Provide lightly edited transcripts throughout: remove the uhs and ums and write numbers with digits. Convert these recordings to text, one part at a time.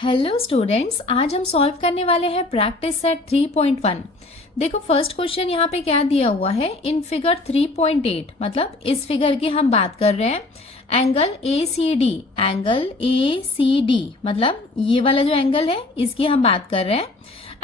Hello students, आज हम solve करने वाले हैं प्रैक्टिस सेट 3.1। देखो फर्स्ट क्वेश्चन यहाँ पे क्या दिया हुआ है, इन फिगर 3.8 मतलब इस फिगर की हम बात कर रहे हैं। एंगल ए सी डी मतलब ये वाला जो एंगल है इसकी हम बात कर रहे हैं।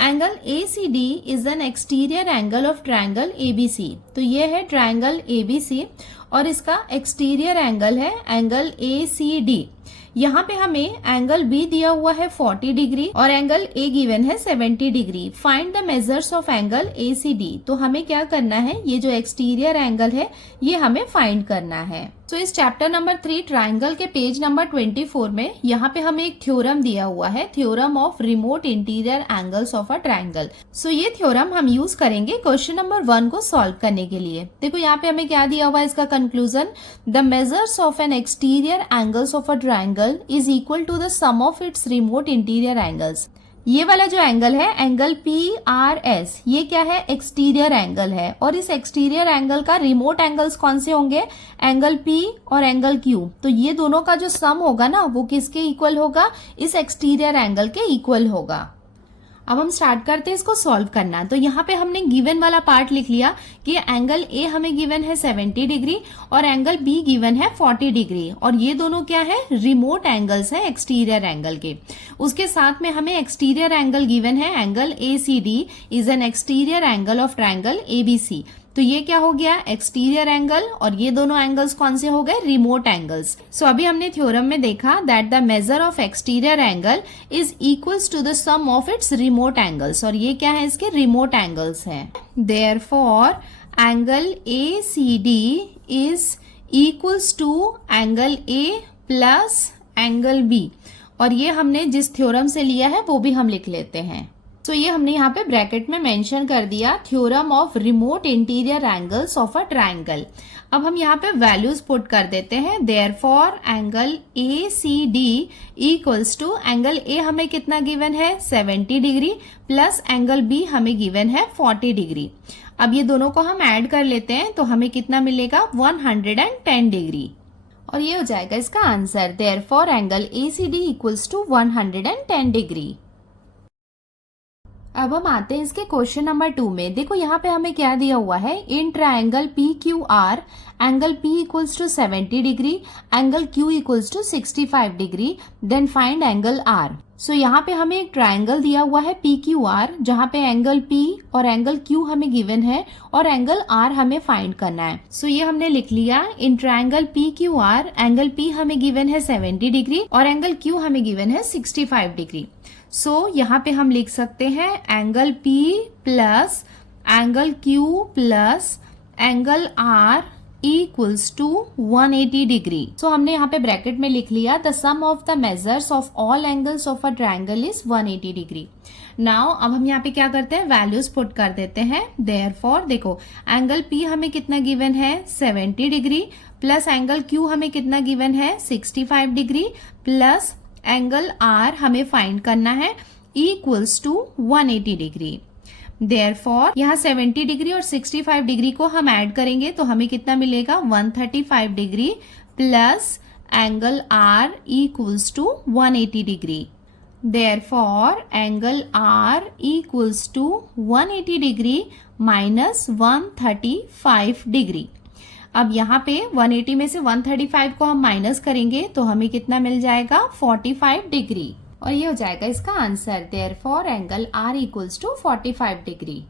Angle A C D is an exterior angle of triangle A B C. तो ये है ट्राइंगल ए बी सी और इसका एक्सटीरियर एंगल है एंगल ए सी डी। यहाँ पे हमें एंगल बी दिया हुआ है 40 डिग्री और एंगल ए गिवन है 70 degree. Find the measures of angle A C D. तो हमें क्या करना है, ये जो एक्सटीरियर एंगल है ये हमें फाइंड करना है। तो इस चैप्टर नंबर 3 ट्राइंगल के पेज नंबर 24 में यहाँ पे हमें एक थ्योरम दिया हुआ है, theorem of remote interior angles of a triangle. So ये थ्योरम हम यूज करेंगे क्वेश्चन नंबर 1 को सॉल्व करने के लिए। देखो यहाँ पे हमें क्या दिया हुआ है, इसका conclusion, the measures of an exterior angles of a triangle is equal to the sum of its remote interior angles. ये वाला जो एंगल है एंगल पी आर एस, ये क्या है, एक्सटीरियर एंगल है और इस एक्सटीरियर एंगल का रिमोट एंगल्स कौन से होंगे, एंगल पी और एंगल क्यू। तो ये दोनों का जो सम होगा ना वो किसके इक्वल होगा, इस एक्सटीरियर एंगल के इक्वल होगा। अब हम स्टार्ट करते हैं इसको सॉल्व करना। तो यहाँ पे हमने गिवन वाला पार्ट लिख लिया कि एंगल ए हमें गिवन है 70 डिग्री और एंगल बी गिवन है 40 डिग्री और ये दोनों क्या है, रिमोट एंगल्स है एक्सटीरियर एंगल के। उसके साथ में हमें एक्सटीरियर एंगल गिवन है angle A C D is an exterior angle of triangle A B C. तो ये क्या हो गया, एक्सटीरियर एंगल, और ये दोनों एंगल्स कौन से हो गए, रिमोट एंगल्स। सो अभी हमने थ्योरम में देखा that the measure of exterior angle is equals to the sum of its remote angles, और ये क्या है, इसके रिमोट एंगल्स हैं। Therefore angle A C D is equals to angle A plus angle B, और ये हमने जिस थ्योरम से लिया है वो भी हम लिख लेते हैं। तो ये हमने यहाँ पे ब्रैकेट में मेंशन कर दिया, theorem of remote interior angles of a triangle. अब हम यहाँ पे वैल्यूज पुट कर देते हैं। Therefore angle A C D equals to, angle A हमें कितना गिवन है 70 डिग्री प्लस एंगल बी हमें गिवन है 40 डिग्री। अब ये दोनों को हम ऐड कर लेते हैं तो हमें कितना मिलेगा, 110 डिग्री, और ये हो जाएगा इसका answer. Therefore angle A C D equals to 110 degree. अब हम आते हैं इसके क्वेश्चन नंबर 2 में। देखो यहाँ पे हमें क्या दिया हुआ है, in triangle P Q R angle P equals to 70 degree, angle Q equals to 65 degree, then find angle R. So यहाँ पे हमें एक ट्राइंगल दिया हुआ है पी क्यू आर, जहाँ पे एंगल पी और एंगल क्यू हमें गिवन है और एंगल आर हमें फाइंड करना है। सो ये हमने लिख लिया, इन triangle P Q R angle P हमें गिवन है 70 डिग्री और एंगल क्यू हमें गिवन है 65 डिग्री। सो यहाँ पे हम लिख सकते हैं angle P plus angle Q plus angle R equals to 180 degree. So हमने यहाँ पे ब्रैकेट में लिख लिया, the sum of the measures of all angles of a triangle is 180 degree. Now अब हम यहाँ पे क्या करते हैं, वैल्यूज पुट कर देते हैं। देयरफॉर देखो एंगल P हमें कितना गिवन है 70 डिग्री प्लस एंगल Q हमें कितना गिवन है 65 डिग्री प्लस एंगल R हमें फाइंड करना है इक्वल्स टू 180 डिग्री। देयरफॉर यहाँ 70 डिग्री और 65 डिग्री को हम ऐड करेंगे तो हमें कितना मिलेगा, 135 degree plus angle R equals to 180 degree. Therefore angle R equals to 180 degree minus 135 degree. अब यहाँ पे 180 में से 135 को हम माइनस करेंगे तो हमें कितना मिल जाएगा, 45 डिग्री, और ये हो जाएगा इसका answer. Therefore angle R equals to 45 degree.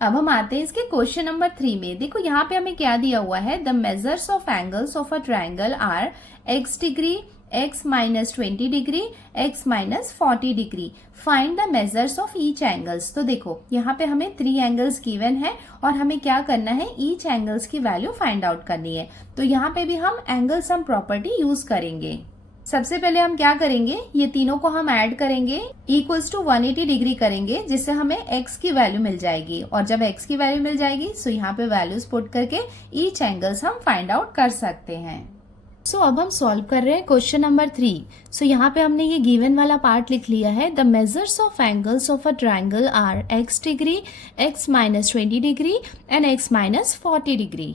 अब हम आते हैं इसके क्वेश्चन नंबर 3 में। देखो यहाँ पे हमें क्या दिया हुआ है, the measures of angles of a triangle are x degree, x minus 20 degree, x minus 40 degree. Find the measures of each angles. तो देखो यहाँ पे हमें 3 एंगल्स गिवन है और हमें क्या करना है, ईच एंगल्स की वैल्यू फाइंड आउट करनी है। तो यहाँ पे भी हम एंगल सम प्रॉपर्टी यूज करेंगे। सबसे पहले हम क्या करेंगे, ये तीनों को हम ऐड करेंगे, इक्वल्स टू 180 डिग्री करेंगे, जिससे हमें x की वैल्यू मिल जाएगी, और जब x की वैल्यू मिल जाएगी सो यहाँ पे वैल्यूज पुट करके ईच एंगल्स हम फाइंड आउट कर सकते हैं। सो अब हम सॉल्व कर रहे हैं क्वेश्चन नंबर 3। सो यहाँ पे हमने ये गिवन वाला पार्ट लिख लिया है, the measures of angles of a triangle are x degree, x minus 20 degree and x minus 40 degree.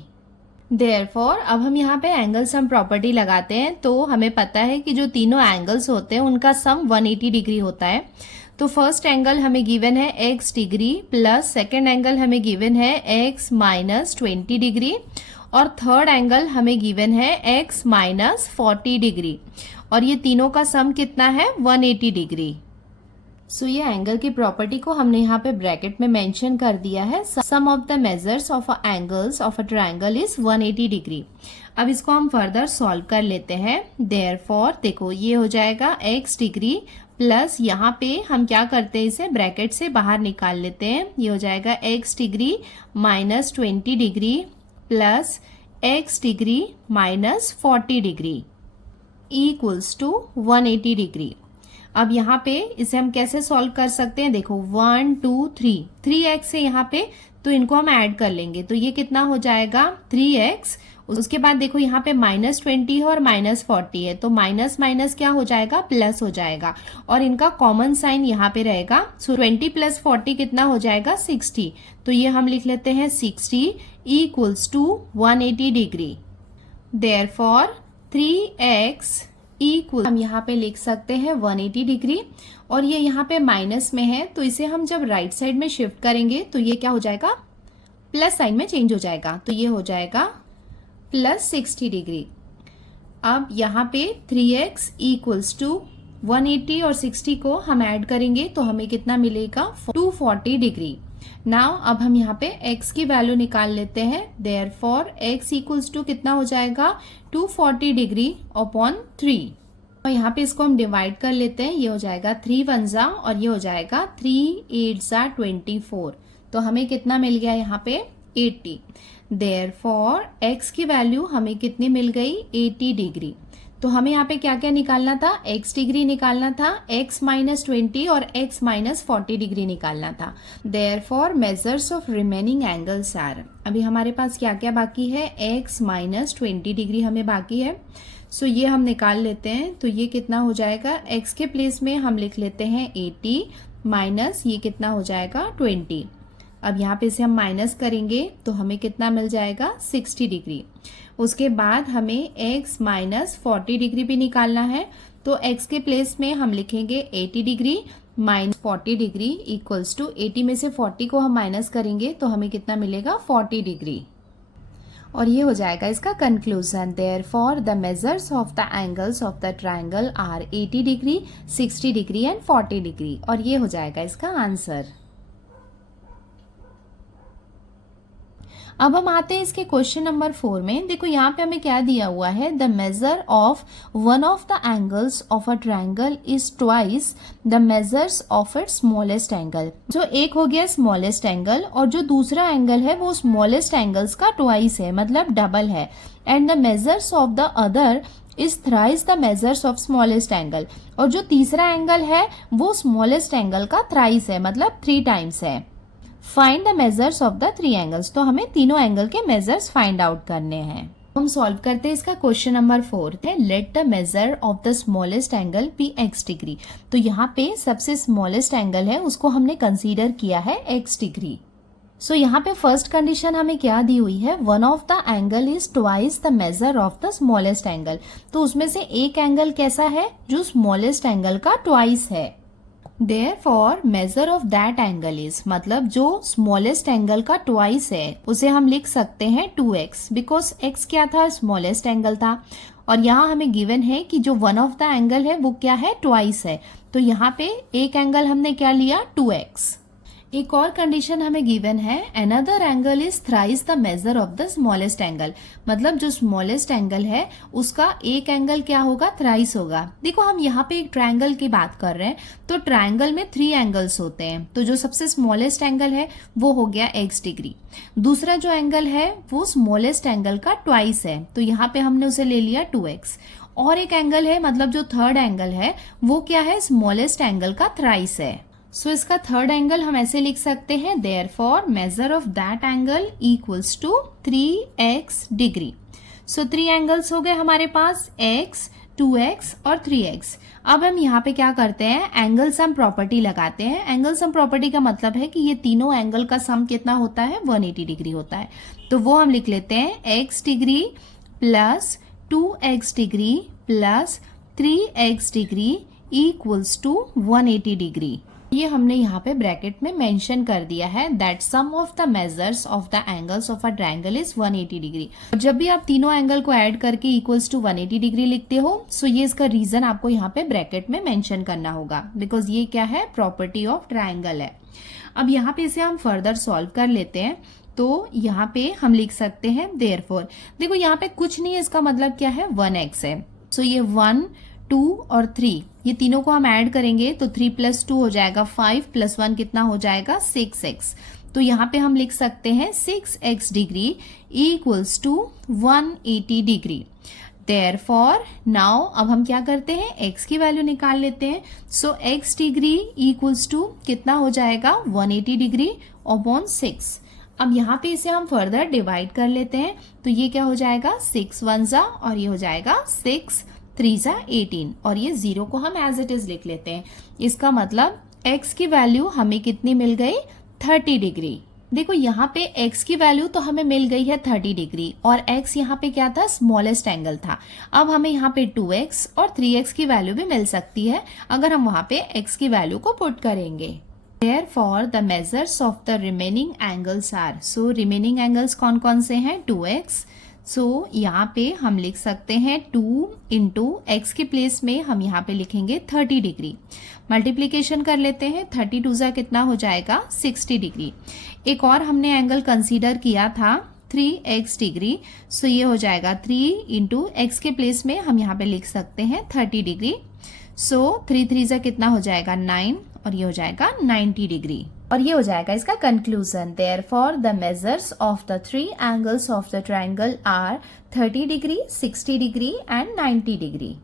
Therefore अब हम यहाँ पे एंगल सम प्रॉपर्टी लगाते हैं। तो हमें पता है कि जो तीनों एंगल्स होते हैं उनका सम 180 डिग्री होता है। तो फर्स्ट एंगल हमें गिवन है x degree plus second angle हमें गिवन है x माइनस 20 डिग्री और थर्ड एंगल हमें गिवन है x माइनस 40 डिग्री और ये तीनों का सम कितना है 180 डिग्री। सो ये एंगल की प्रॉपर्टी को हमने यहाँ पे ब्रैकेट में मेंशन कर दिया है। Sum of the measures of a angles of a triangle is 180 degree. अब इसको हम फर्दर सॉल्व कर लेते हैं। देयरफॉर देखो ये हो जाएगा x डिग्री प्लस यहाँ पे हम क्या करते हैं, इसे ब्रैकेट से बाहर निकाल लेते हैं। ये हो जाएगा x degree minus 20 degree plus x degree minus 40 degree equals to 180 degree. अब यहाँ पे इसे हम कैसे सॉल्व कर सकते हैं, देखो 1 2 3x है यहाँ पे, तो इनको हम ऐड कर लेंगे। तो ये कितना हो जाएगा 3x। उसके बाद देखो यहाँ पे -20 है और -40 है, तो माइनस माइनस क्या हो जाएगा, प्लस हो जाएगा और इनका कॉमन साइन यहाँ पे रहेगा। सो 20 प्लस 40 कितना हो जाएगा 60। तो ये हम लिख लेते हैं 60 equals to 180 degree. Therefore 3x equal हम यहाँ पे लिख सकते हैं 180 डिग्री और ये यहाँ पे माइनस में है, तो इसे हम जब राइट साइड में शिफ्ट करेंगे तो ये क्या हो जाएगा, प्लस साइन में चेंज हो जाएगा। तो ये हो जाएगा प्लस 60 डिग्री। अब यहाँ पे 3x इक्वल्स टू 180 और 60 को हम ऐड करेंगे तो हमें कितना मिलेगा 240 डिग्री। नाउ अब हम यहाँ पे x की वैल्यू निकाल लेते हैं। देयरफॉर x इक्वल्स टू कितना हो जाएगा 240 डिग्री अपॉन 3 और यहाँ पे इसको हम डिवाइड कर लेते हैं। ये हो जाएगा 3 1 जा और ये हो जाएगा 3 8 जा 24। तो हमें कितना मिल गया यहाँ पे 80। देयरफॉर x की वैल्यू हमें कितनी मिल गई 80 डिग्री। तो हमें यहाँ पे क्या क्या निकालना था, x डिग्री निकालना था, x माइनस 20 और x माइनस 40 डिग्री निकालना था। Therefore measures of remaining angles are, अभी हमारे पास क्या क्या बाकी है, x माइनस 20 डिग्री हमें बाकी है। सो ये हम निकाल लेते हैं। तो ये कितना हो जाएगा, x के प्लेस में हम लिख लेते हैं 80 माइनस ये कितना हो जाएगा 20। अब यहाँ पे इसे हम माइनस करेंगे तो हमें कितना मिल जाएगा 60 डिग्री। उसके बाद हमें x माइनस 40 डिग्री भी निकालना है। तो x के प्लेस में हम लिखेंगे 80 degree minus 40 degree equals to 80 में से 40 को हम माइनस करेंगे तो हमें कितना मिलेगा 40 डिग्री। और ये हो जाएगा इसका conclusion. Therefore the measures of the angles of the triangle are 80 degree 60 degree and 40 degree और ये हो जाएगा इसका आंसर। अब हम आते हैं इसके क्वेश्चन नंबर 4 में। देखो यहाँ पे हमें क्या दिया हुआ है, the measure of one of the angles of a triangle is twice the measures of its smallest angle. जो एक हो गया स्मॉलेस्ट एंगल और जो दूसरा एंगल है वो स्मॉलेस्ट एंगल्स का ट्वाइस है, मतलब डबल है। And the measures of the other is thrice the measures of smallest angle, और जो तीसरा एंगल है वो स्मॉलेस्ट एंगल का थ्राइस है, मतलब 3 टाइम्स है। Find the measures of the 3 angles, तो हमें तीनों एंगल के मेजर्स फाइंड आउट करने हैं। हम सॉल्व करते हैं इसका क्वेश्चन नंबर 4 है, let the measure of the smallest angle be x degree. तो यहाँ पे सबसे स्मॉलेस्ट एंगल है उसको हमने कंसीडर किया है x डिग्री। सो यहाँ पे फर्स्ट कंडीशन हमें क्या दी हुई है, one of the angle is twice the measure of the smallest angle. तो उसमें से एक एंगल कैसा है, जो स्मॉलेस्ट एंगल का ट्वाइस है। Therefore measure of that angle is, मतलब जो स्मॉलेस्ट एंगल का ट्वाइस है उसे हम लिख सकते हैं 2x, बिकॉज x क्या था, स्मॉलेस्ट एंगल था। और यहाँ हमें गिवन है कि जो वन ऑफ द एंगल है वो क्या है, ट्वाइस है। तो यहाँ पे एक एंगल हमने क्या लिया 2x। एक और कंडीशन हमें गिवन है, another angle is thrice the measure of the smallest angle, मतलब जो स्मॉलेस्ट एंगल है उसका एक एंगल क्या होगा, थ्राइस होगा। देखो हम यहाँ पे एक ट्रायंगल की बात कर रहे हैं, तो ट्रायंगल में 3 एंगल्स होते हैं। तो जो सबसे स्मॉलेस्ट एंगल है वो हो गया x डिग्री, दूसरा जो एंगल है वो स्मॉलेस्ट एंगल का ट्वाइस है, तो यहाँ पे हमने उसे ले लिया 2x। और एक एंगल है, मतलब जो थर्ड एंगल है वो क्या है, स्मॉलेस्ट एंगल का थ्राइस है। सो इसका थर्ड एंगल हम ऐसे लिख सकते हैं, therefore measure of that angle equals to 3x degree. So 3 angles हो गए हमारे पास, x 2x और 3x। अब हम यहाँ पे क्या करते हैं, एंगल सम प्रॉपर्टी लगाते हैं। एंगल सम प्रॉपर्टी का मतलब है कि ये तीनों एंगल का सम कितना होता है, 180 डिग्री होता है। तो वो हम लिख लेते हैं x degree plus 2x degree plus 3x degree equals to 180 degree. ये हमने यहाँ पे ब्रैकेट में मेंशन कर दिया है that sum of the measures of the angles of a triangle is 180 degree. जब भी आप तीनों एंगल को ऐड करके इक्वल्स टू 180 डिग्री लिखते हो, सो ये इसका रीजन आपको यहाँ पे ब्रैकेट में मेंशन करना होगा, बिकॉज ये क्या है, प्रॉपर्टी ऑफ ट्रायंगल है। अब यहाँ पे इसे हम फर्दर सॉल्व कर लेते हैं। तो यहाँ पे हम लिख सकते हैं देयरफॉर, देखो यहाँ पे कुछ नहीं है, इसका मतलब क्या है, 1x है। सो ये 1, 2 और 3 ये तीनों को हम ऐड करेंगे तो 3 + 2 हो जाएगा 5 + 1 कितना हो जाएगा, 6x। तो यहाँ पे हम लिख सकते हैं 6x degree equals to 180 degree. Therefore now अब हम क्या करते हैं, x की वैल्यू निकाल लेते हैं। सो x डिग्री इक्वल्स टू कितना हो जाएगा, 180 डिग्री अपॉन 6। अब यहाँ पे इसे हम फर्दर डिवाइड कर लेते हैं। तो ये क्या हो जाएगा, 6 1 जा और ये हो जाएगा 6 3 जा 18 और ये 0 को हम एज इट इज लिख लेते हैं। इसका मतलब x की वैल्यू हमें कितनी मिल गई, 30 डिग्री। देखो यहाँ पे x की वैल्यू तो हमें मिल गई है 30 डिग्री और x यहाँ पे क्या था, स्मॉलेस्ट एंगल था। अब हमें यहाँ पे 2x और 3x की वैल्यू भी मिल सकती है अगर हम वहां पे x की वैल्यू को पुट करेंगे। Therefore the measures of the remaining angles are, so remaining angles कौन कौन से हैं, 2x। सो यहाँ पे हम लिख सकते हैं 2 इंटू एक्स के प्लेस में हम यहाँ पे लिखेंगे 30 डिग्री। मल्टीप्लीकेशन कर लेते हैं, 32 जा कितना हो जाएगा, 60 डिग्री। एक और हमने एंगल कंसीडर किया था 3x डिग्री। सो ये हो जाएगा 3 इंटू एक्स के प्लेस में हम यहाँ पे लिख सकते हैं 30 डिग्री। सो 3 3 जा कितना हो जाएगा, 9 और ये हो जाएगा 90 डिग्री। और ये हो जाएगा इसका conclusion. Therefore the measures of the 3 angles of the triangle are 30 degree, 60 degree and 90 degree.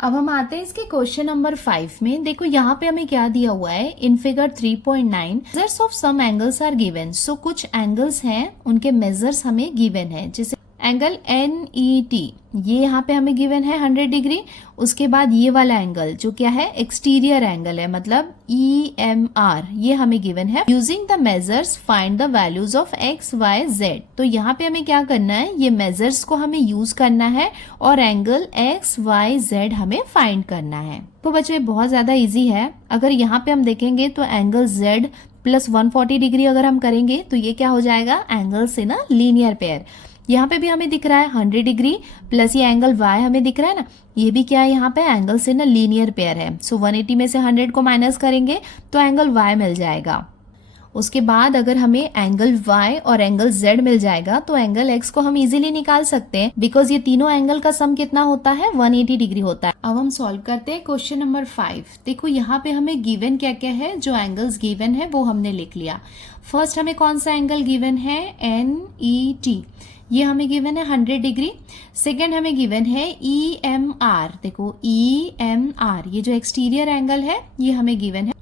अब हम आते हैं इसके क्वेश्चन नंबर 5 में। देखो यहाँ पे हमें क्या दिया हुआ है, in figure 3.9 measures of some angles are given. So कुछ एंगल्स हैं उनके मेजर्स हमें गिवन है, जैसे एंगल NET ये यहाँ पे हमें गिवन है 100 डिग्री। उसके बाद ये वाला एंगल जो क्या है, एक्सटीरियर एंगल है, मतलब EMR ये हमें गिवन है। Using the measures find the values of x, y, z। तो यहाँ पे हमें क्या करना है, ये मेजर्स को हमें यूज करना है और एंगल x, y, z हमें फाइंड करना है। तो बच्चों बहुत ज्यादा इजी है। अगर यहाँ पे हम देखेंगे तो एंगल z प्लस 140 डिग्री अगर हम करेंगे तो ये क्या हो जाएगा, angles in a linear pair. यहाँ पे भी हमें दिख रहा है 100 डिग्री प्लस ये एंगल y हमें दिख रहा है ना, ये भी क्या है, यहाँ पे एंगल से ना लीनियर पेयर है। सो 180 में से 100 को माइनस करेंगे तो एंगल y मिल जाएगा। उसके बाद अगर हमें एंगल y और एंगल z मिल जाएगा तो एंगल x को हम इजीली निकाल सकते हैं, बिकॉज ये तीनों एंगल का सम कितना होता है, 180 डिग्री होता है। अब हम सॉल्व करते हैं क्वेश्चन नंबर 5। देखो यहाँ पे हमें गिवन क्या क्या है, जो एंगल्स गिवन है वो हमने लिख लिया। फर्स्ट हमें कौन सा एंगल गिवन है, NET ये हमें गिवन है 100 डिग्री। सेकेंड हमें गिवन है EMR, देखो EMR ये जो एक्सटीरियर एंगल है ये हमें गिवन है।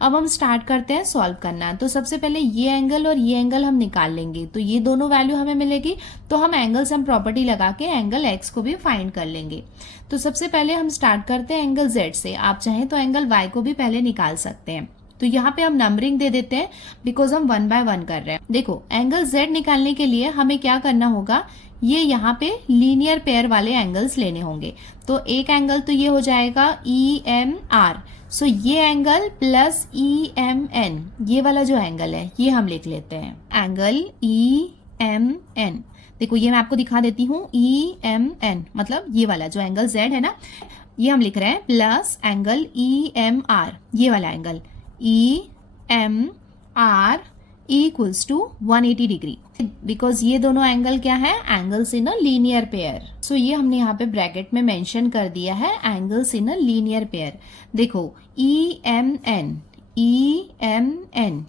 अब हम स्टार्ट करते हैं सॉल्व करना। तो सबसे पहले ये एंगल और ये एंगल हम निकाल लेंगे, तो ये दोनों वैल्यू हमें मिलेगी। तो हम एंगल सम प्रॉपर्टी लगा के एंगल x को भी फाइंड कर लेंगे। तो सबसे पहले हम स्टार्ट करते हैं एंगल z से। आप चाहें तो एंगल y को भी पहले निकाल सकते हैं। तो यहाँ पे हम नंबरिंग दे देते हैं बिकॉज हम 1 बाय 1 कर रहे हैं। देखो एंगल z निकालने के लिए हमें क्या करना होगा, ये यहाँ पे लीनियर पेयर वाले एंगल्स लेने होंगे। तो एक एंगल तो ये हो जाएगा EMR। सो ये एंगल प्लस EMN ये वाला जो एंगल है ये हम लिख लेते हैं, एंगल EMN। देखो ये मैं आपको दिखा देती हूँ, EMN मतलब ये वाला जो एंगल z है ना, ये हम लिख रहे हैं प्लस एंगल EMR ये वाला angle EMR equals to 180 degree, because ये दोनों एंगल क्या है, angles in a linear pair. So ये हमने यहाँ पे ब्रैकेट में मेंशन कर दिया है, angles in a linear pair. देखो EMN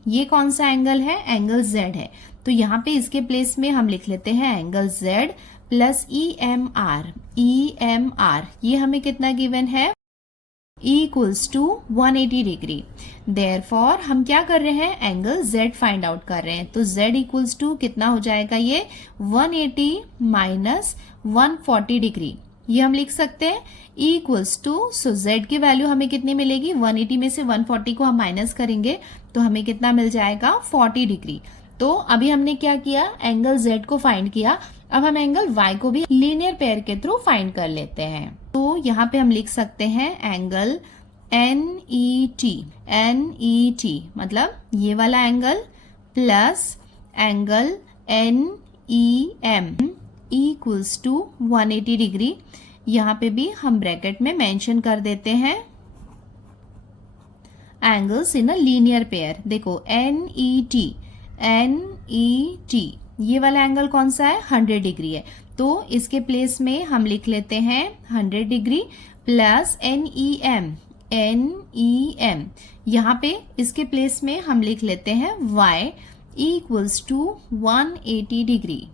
ये कौन सा एंगल है, एंगल Z है। तो यहाँ पे इसके प्लेस में हम लिख लेते हैं एंगल Z प्लस EMR ये हमें कितना गिवन है, इक्वल्स टू 180 डिग्री। देयरफॉर हम क्या कर रहे हैं, एंगल Z फाइंड आउट कर रहे हैं। तो Z इक्वल्स टू कितना हो जाएगा, ये 180 माइनस 140 डिग्री। ये हम लिख सकते हैं इक्वल्स टू, सो z की वैल्यू हमें कितनी मिलेगी, 180 में से 140 को हम माइनस करेंगे तो हमें कितना मिल जाएगा, 40 डिग्री। तो अभी हमने क्या किया, एंगल z को फाइंड किया। अब हम एंगल y को भी लीनियर पेयर के थ्रू फाइंड कर लेते हैं। तो यहाँ पे हम लिख सकते हैं एंगल NET मतलब ये वाला angle plus angle NEM equals to 180 degree. यहाँ पे भी हम ब्रैकेट में मेंशन कर देते हैं angles in a linear pair. देखो NET ये वाला एंगल कौन सा है, 100 डिग्री है, तो इसके प्लेस में हम लिख लेते हैं 100 डिग्री प्लस NEM यहाँ पे इसके प्लेस में हम लिख लेते हैं y इक्वल्स टू 180 डिग्री।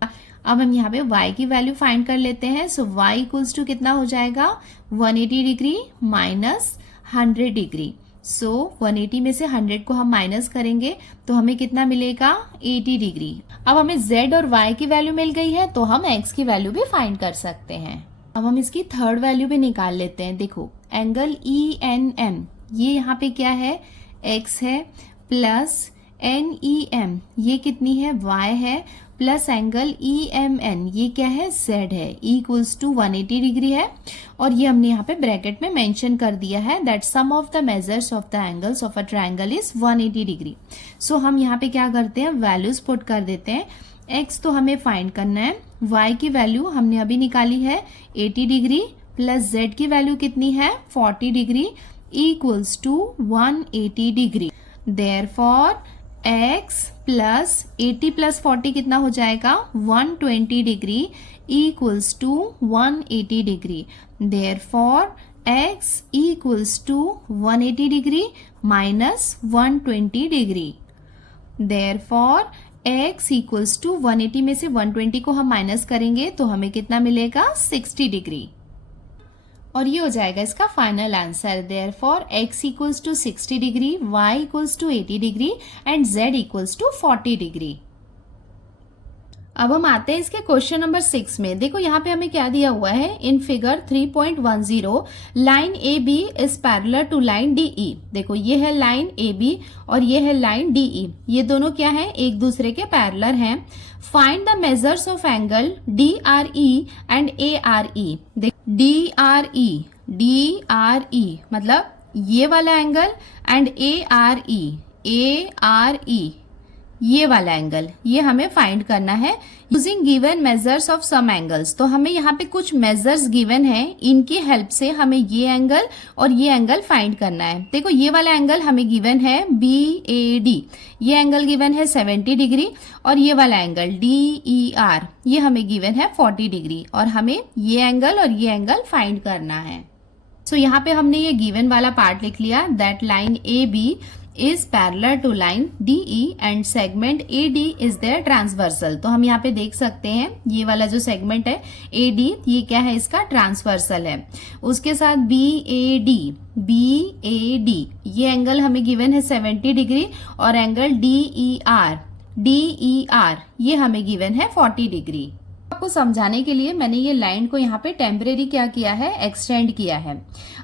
अब हम यहाँ पे y की वैल्यू फाइंड कर लेते हैं। सो y इक्वल्स टू कितना हो जाएगा, 180 डिग्री माइनस 100 डिग्री। सो 180 में से 100 को हम माइनस करेंगे तो हमें कितना मिलेगा, 80 डिग्री। अब हमें z और y की वैल्यू मिल गई है तो हम x की वैल्यू भी फाइंड कर सकते हैं। अब हम इसकी थर्ड वैल्यू भी निकाल लेते हैं। देखो एंगल ENM ये यहाँ पे क्या है, x है, प्लस NEM ये कितनी है, y है, प्लस एंगल EMN ये क्या है, z है, इक्वल्स टू 180 डिग्री है। और ये हमने यहाँ पे ब्रैकेट में मेंशन कर दिया है that sum of the measures of the angles of a triangle is 180 degree. So हम यहाँ पे क्या करते हैं, वैल्यूज पुट कर देते हैं। x तो हमें फाइंड करना है, y की वैल्यू हमने अभी निकाली है 80 डिग्री, प्लस z की वैल्यू कितनी है, 40 degree, equals to 180 degree. Therefore x plus 80 plus 40 कितना हो जाएगा, 120 degree, equals to 180 degree. Therefore x equals to 180 degree minus 120 degree. Therefore x equals to 180 में से 120 को हम माइनस करेंगे तो हमें कितना मिलेगा, 60 डिग्री। और ये हो जाएगा इसका final answer. Therefore x equals to 60 degree, y equals to 80 degree and z equals to 40 degree. अब हम आते हैं इसके क्वेश्चन नंबर 6 में। देखो यहाँ पे हमें क्या दिया हुआ है, in figure 3.10 line AB is parallel to line DE। देखो ये है लाइन AB और ये है लाइन DE, ये दोनों क्या है, एक दूसरे के पैरेलल हैं। Find the measures of angle DRE and ARE। देखो DRE मतलब ये वाला एंगल एंड ARE ये वाला एंगल, ये हमें फाइंड करना है using given measures of some angles. तो हमें यहाँ पे कुछ मेजर्स गिवन है, इनकी हेल्प से हमें ये एंगल और ये एंगल फाइंड करना है। देखो ये वाला एंगल हमें गिवन है BAD, ये एंगल गिवन है 70 डिग्री, और ये वाला एंगल DER ये हमें गिवन है 40 डिग्री, और हमें ये एंगल और ये एंगल फाइंड करना है। सो यहाँ पे हमने ये गिवन वाला पार्ट लिख लिया that line AB is parallel to line DE and segment AD is their transversal। तो हम यहाँ पे देख सकते हैं ये वाला जो सेगमेंट है AD ये क्या है, इसका ट्रांसवर्सल है। उसके साथ BAD ये एंगल हमें गिवन है 70 डिग्री, और एंगल DER ये हमें गिवन है 40 डिग्री। आपको समझाने के लिए मैंने ये लाइन को यहाँ पे टेम्परेरी क्या किया है, एक्सटेंड किया है।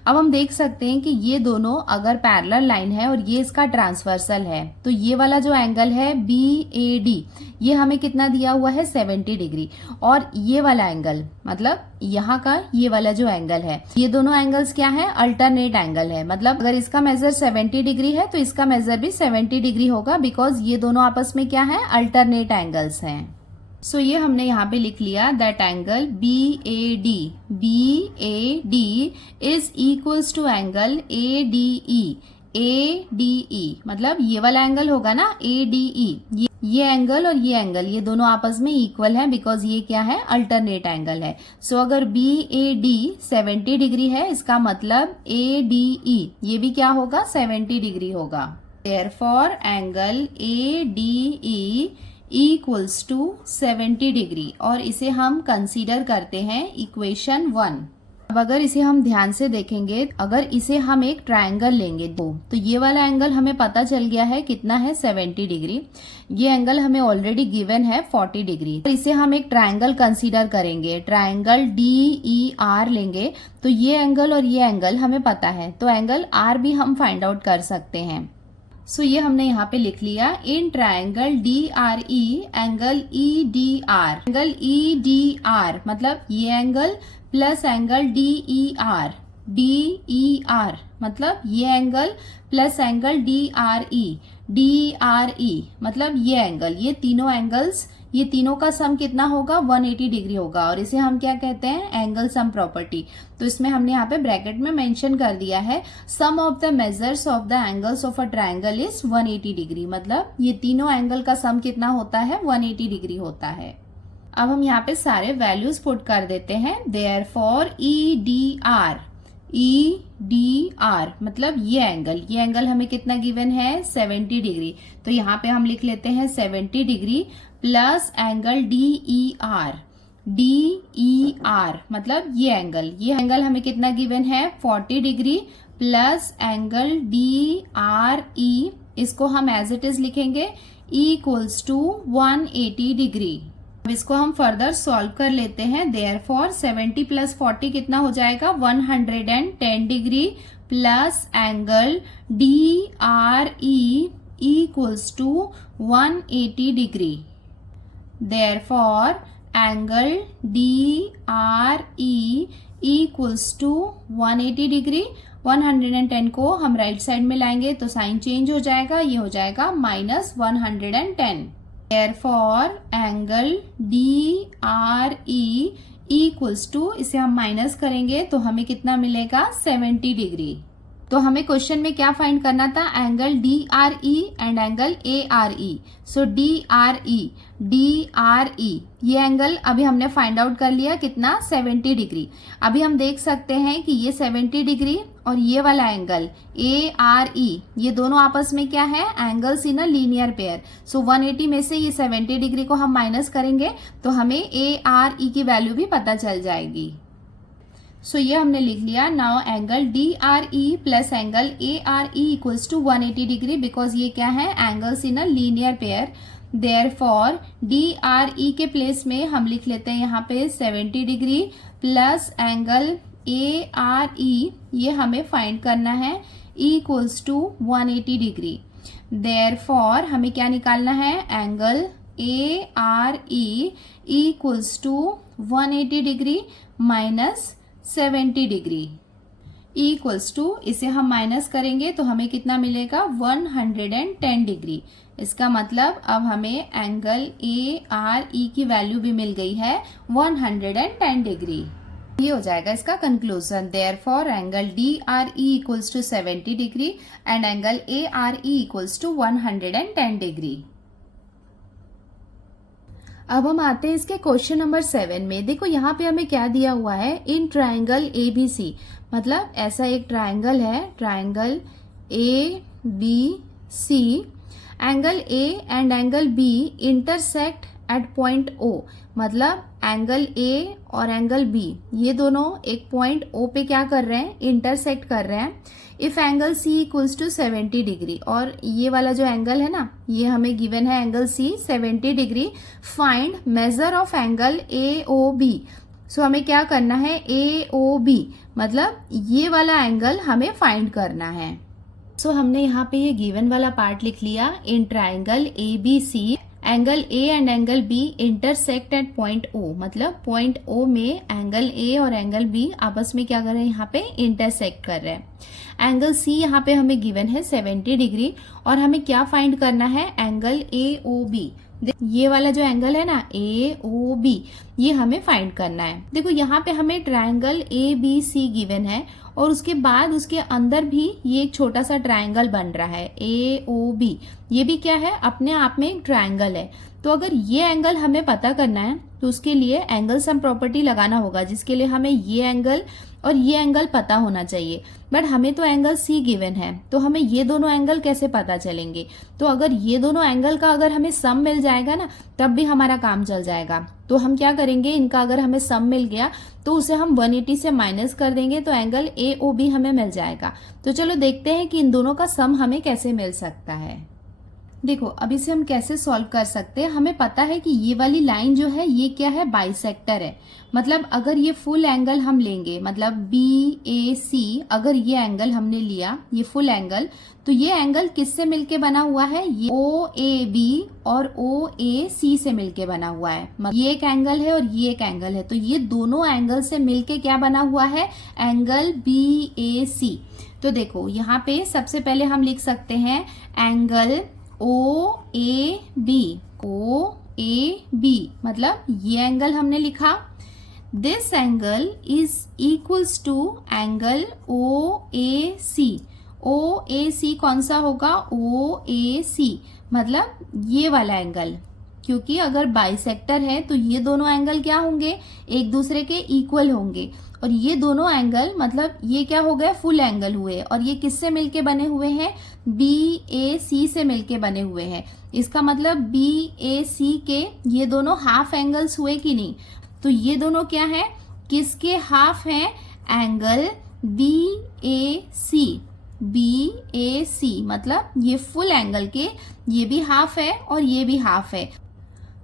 अब हम देख सकते हैं कि ये दोनों अगर पैरेलल लाइन है और ये इसका ट्रांसवर्सल है, तो ये वाला जो एंगल है BAD ये हमें कितना दिया हुआ है, 70 डिग्री, और ये वाला एंगल मतलब यहाँ का ये वाला जो एंगल है, ये दोनों एंगल्स क्या है, अल्टरनेट एंगल है। मतलब अगर इसका मेजर 70 डिग्री है तो इसका मेजर भी 70 डिग्री होगा, बिकॉज ये दोनों आपस में क्या है, अल्टरनेट एंगल्स हैं। सो ये हमने यहाँ पे लिख लिया that angle BAD is equals to angle ADE मतलब ये वाला एंगल होगा ना ADE, ये एंगल और ये एंगल ये दोनों आपस में इक्वल है, बिकॉज ये क्या है, अल्टरनेट एंगल है। सो अगर BAD 70 डिग्री है, इसका मतलब ADE ये भी क्या होगा, 70 डिग्री होगा। Therefore angle ADE equals to 70 degree, और इसे हम कंसीडर करते हैं इक्वेशन 1। अब अब अगर इसे हम ध्यान से देखेंगे, अगर इसे हम एक ट्रायंगल लेंगे तो ये वाला एंगल हमें पता चल गया है कितना है 70 डिग्री। ये एंगल हमें ऑलरेडी गिवन है 40 डिग्री। तो इसे हम एक ट्रायंगल कंसीडर करेंगे, ट्रायंगल DER लेंगे तो ये एंगल और ये एंगल हमें पता है, तो एंगल R भी हम फाइंड आउट कर सकते हैं। सो ये हमने यहाँ पे लिख लिया, in triangle DRE angle EDR, angle EDR मतलब ये angle plus angle DER, DER मतलब ये angle plus angle DRE, DRE मतलब ये एंगल, ये तीनों एंगल्स, ये तीनों का सम कितना होगा 180 डिग्री होगा, और इसे हम क्या कहते हैं एंगल सम प्रॉपर्टी। तो इसमें हमने यहाँ पे ब्रैकेट में मेंशन कर दिया है sum of the measures of the angles of a triangle is 180 degree, मतलब ये तीनों एंगल का सम कितना होता है 180 डिग्री होता है। अब हम यहाँ पे सारे वैल्यूज पुट कर देते हैं। देयरफॉर EDR मतलब ये एंगल हमें कितना गिवन है 70 डिग्री, तो यहाँ पे हम लिख लेते हैं 70 डिग्री प्लस एंगल DER मतलब ये एंगल हमें कितना गिवन है 40 डिग्री प्लस एंगल DRE, इसको हम एज इट इज लिखेंगे इक्वल्स टू 180 डिग्री। अब इसको हम फर्दर सॉल्व कर लेते हैं। देयरफॉर 70 प्लस 40 कितना हो जाएगा 110 degree plus angle DRE equals to 180 degree. Therefore, angle DRE equals to 180 degree. 110 को हम राइट साइड में लाएंगे तो साइन चेंज हो जाएगा, ये हो जाएगा -110। Therefore, angle DRE equals to, इसे हम माइनस करेंगे तो हमें कितना मिलेगा 70 डिग्री। तो हमें क्वेश्चन में क्या फाइंड करना था, angle DRE and angle ARE। So DRE ये एंगल अभी हमने फाइंड आउट कर लिया कितना 70 डिग्री। अभी हम देख सकते हैं कि ये 70 डिग्री और ये वाला एंगल ARE ये दोनों आपस में क्या है angles in a linear pair. So 180 में से ये 70 डिग्री को हम माइनस करेंगे तो हमें ARE की वैल्यू भी पता चल जाएगी। सो ये हमने लिख लिया। Now angle DRE plus angle ARE equals to 180 degree, because ये क्या है angles in a linear pair. Therefore DRE के प्लेस में हम लिख लेते हैं यहाँ पे 70 डिग्री प्लस एंगल ARE, ये हमें फाइंड करना है इक्वल्स टू 180 डिग्री। देयरफॉर हमें क्या निकालना है, angle ARE equals to 180 degree minus 70 degree equals to, इसे हम माइनस करेंगे तो हमें कितना मिलेगा 110 डिग्री। इसका मतलब अब हमें एंगल ARE की वैल्यू भी मिल गई है 110 डिग्री। ये हो जाएगा इसका conclusion. Therefore angle DRE equals to 70 degree and angle ARE equals to 110 degree. अब हम आते हैं इसके क्वेश्चन नंबर 7 में। देखो यहाँ पे हमें क्या दिया हुआ है, इन ट्राइंगल ABC, मतलब ऐसा एक ट्राइंगल है, triangle ABC, angle A and angle B intersect at point O, मतलब एंगल A और एंगल B ये दोनों एक पॉइंट O पे क्या कर रहे हैं, इंटरसेक्ट कर रहे हैं। If angle C equals to 70 degree, और ये वाला जो एंगल है ना, ये हमें गिवन है angle C 70 degree. Find measure of angle AOB। सो हमें क्या करना है, AOB मतलब ये वाला एंगल हमें फाइंड करना है। सो हमने यहाँ पे ये गिवन वाला पार्ट लिख लिया। In triangle ABC angle A and angle B intersect at point O, मतलब पॉइंट O में एंगल A और एंगल B आपस में क्या कर रहे हैं, यहाँ पे इंटरसेक्ट कर रहे हैं। एंगल C यहाँ पे हमें गिवन है 70 डिग्री और हमें क्या फाइंड करना है, एंगल AOB। ये वाला जो एंगल है ना AOB, ये हमें फाइंड करना है। देखो यहाँ पे हमें ट्राइंगल ABC गिवन है और उसके बाद उसके अंदर भी ये एक छोटा सा ट्राइंगल बन रहा है AOB। ये भी क्या है, अपने आप में एक ट्राइंगल है। तो अगर ये एंगल हमें पता करना है तो उसके लिए एंगल सम प्रॉपर्टी लगाना होगा, जिसके लिए हमें ये एंगल और ये एंगल पता होना चाहिए, बट हमें तो एंगल सी गिवन है, तो हमें ये दोनों एंगल कैसे पता चलेंगे। तो अगर ये दोनों एंगल का अगर हमें सम मिल जाएगा ना, तब भी हमारा काम चल जाएगा। तो हम क्या करेंगे, इनका अगर हमें सम मिल गया तो उसे हम 180 से माइनस कर देंगे, तो एंगल AOB हमें मिल जाएगा। तो चलो देखते हैं कि इन दोनों का सम हमें कैसे मिल सकता है। देखो अब इसे हम कैसे सॉल्व कर सकते हैं। हमें पता है कि ये वाली लाइन जो है ये क्या है, बाइसेक्टर है। मतलब अगर ये फुल एंगल हम लेंगे, मतलब BAC, अगर ये एंगल हमने लिया, ये फुल एंगल, तो ये एंगल किससे मिलके बना हुआ है, ये OAB और OAC से मिलके बना हुआ है। ये एक एंगल है और ये एक एंगल है, तो ये दोनों एंगल से मिलके क्या बना हुआ है, एंगल BAC। तो देखो यहाँ पे सबसे पहले हम लिख सकते हैं एंगल OAB, OAB मतलब ये एंगल हमने लिखा। This angle is equals to angle OAC। OAC कौन सा होगा, OAC मतलब ये वाला एंगल, क्योंकि अगर बाइसेक्टर है तो ये दोनों एंगल क्या होंगे, एक दूसरे के इक्वल होंगे। और ये दोनों एंगल मतलब ये क्या हो गए, फुल एंगल हुए। और ये किससे मिलके बने हुए हैं, BAC से मिलके बने हुए हैं। इसका मतलब BAC के ये दोनों हाफ एंगल्स हुए कि नहीं। तो ये दोनों क्या है, किसके हाफ हैं, एंगल BAC। BAC मतलब ये फुल एंगल के ये भी हाफ है और ये भी हाफ है।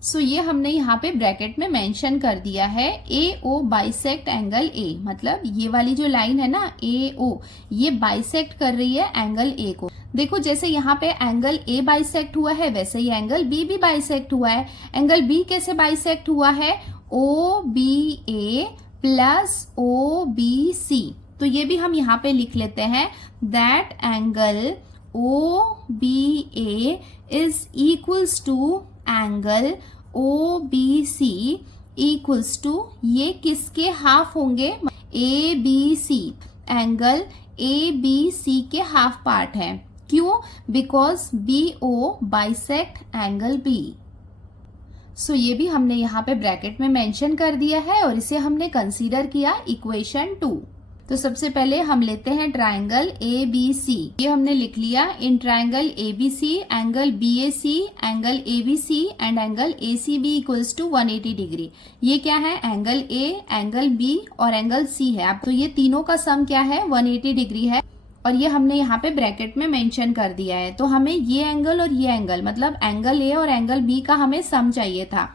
सो ये हमने यहाँ पे ब्रैकेट में मेंशन कर दिया है AO बाइसेक्ट एंगल A। मतलब ये वाली जो लाइन है ना AO, ये बाइसेक्ट कर रही है एंगल A को। देखो जैसे यहाँ पे एंगल A बाइसेक्ट हुआ है, वैसे ही एंगल B भी बाइसेक्ट हुआ है। एंगल B कैसे बाइसेक्ट हुआ है, OBA प्लस OBC। तो ये भी हम यहाँ पे लिख लेते हैं, that angle OBA is equals to angle OBC equals to, ये किसके हाफ होंगे, ABC। एंगल ABC के हाफ पार्ट है, क्यों, because BO bisect angle B। So ये भी हमने यहाँ पे ब्रैकेट में मेंशन कर दिया है और इसे हमने कंसीडर किया इक्वेशन 2। तो सबसे पहले हम लेते हैं ट्रायंगल ABC। ये हमने लिख लिया, in triangle ABC angle BAC, angle ABC and angle ACB equals to 180 degree. ये क्या है, एंगल A, एंगल B और एंगल C है। अब तो ये तीनों का सम क्या है, 180 डिग्री है। और ये हमने यहाँ पे ब्रैकेट में मेंशन कर दिया है। तो हमें ये एंगल और ये एंगल, मतलब एंगल A और एंगल B का हमें सम चाहिए था।